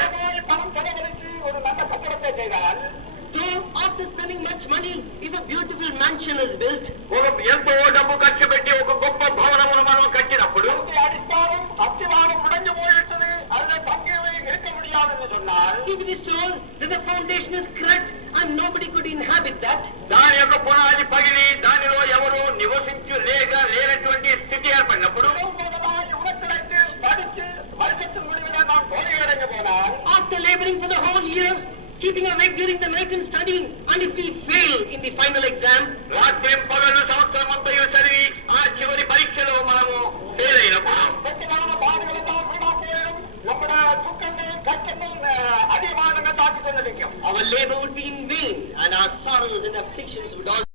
பணம் செலவழித்து ஒரு நல்ல கட்டடத்தை செய்தால், so after spending much money, if a beautiful mansion is built, ఎంతో డబ్బు ఖర్చు పెట్టి ఒక గొప్ప భవనమును మనం కట్టినప్పుడు அடித்தாலும் அத்திவாரம் உடைஞ்சு போயிட்டது, அதில் தங்கவே இருக்க முடியாது என்று சொன்னால், if it is told that the foundation is cracked and nobody could inhabit that, దాని యొక్క పునాది పగిలి దానిలో ఎవరు లేనటువంటి స్థితి ఏర్పడినప్పుడు உணர்த்திழைத்து படித்து வருஷத்தின் முடிவில் நாம் தோல்வியடைந்து போனால், after laboring for the whole year, keeping awake during the night and studying, and if we fail in the final exam, రాత్రి పగలు సంవత్సరం అంతయు చదివి ఆ చివరి పరీక్షలో మనము ఫెయిల్ అయినప్పుడు பெற்றதான பாடுகளை தான் வீணா போயிடும், நம்முடைய துக்கங்கள் கஷ்டங்கள் அதிகமாக தாக்கிக் கொண்டிருக்கும். Our labor would be in vain and our sorrows and afflictions would also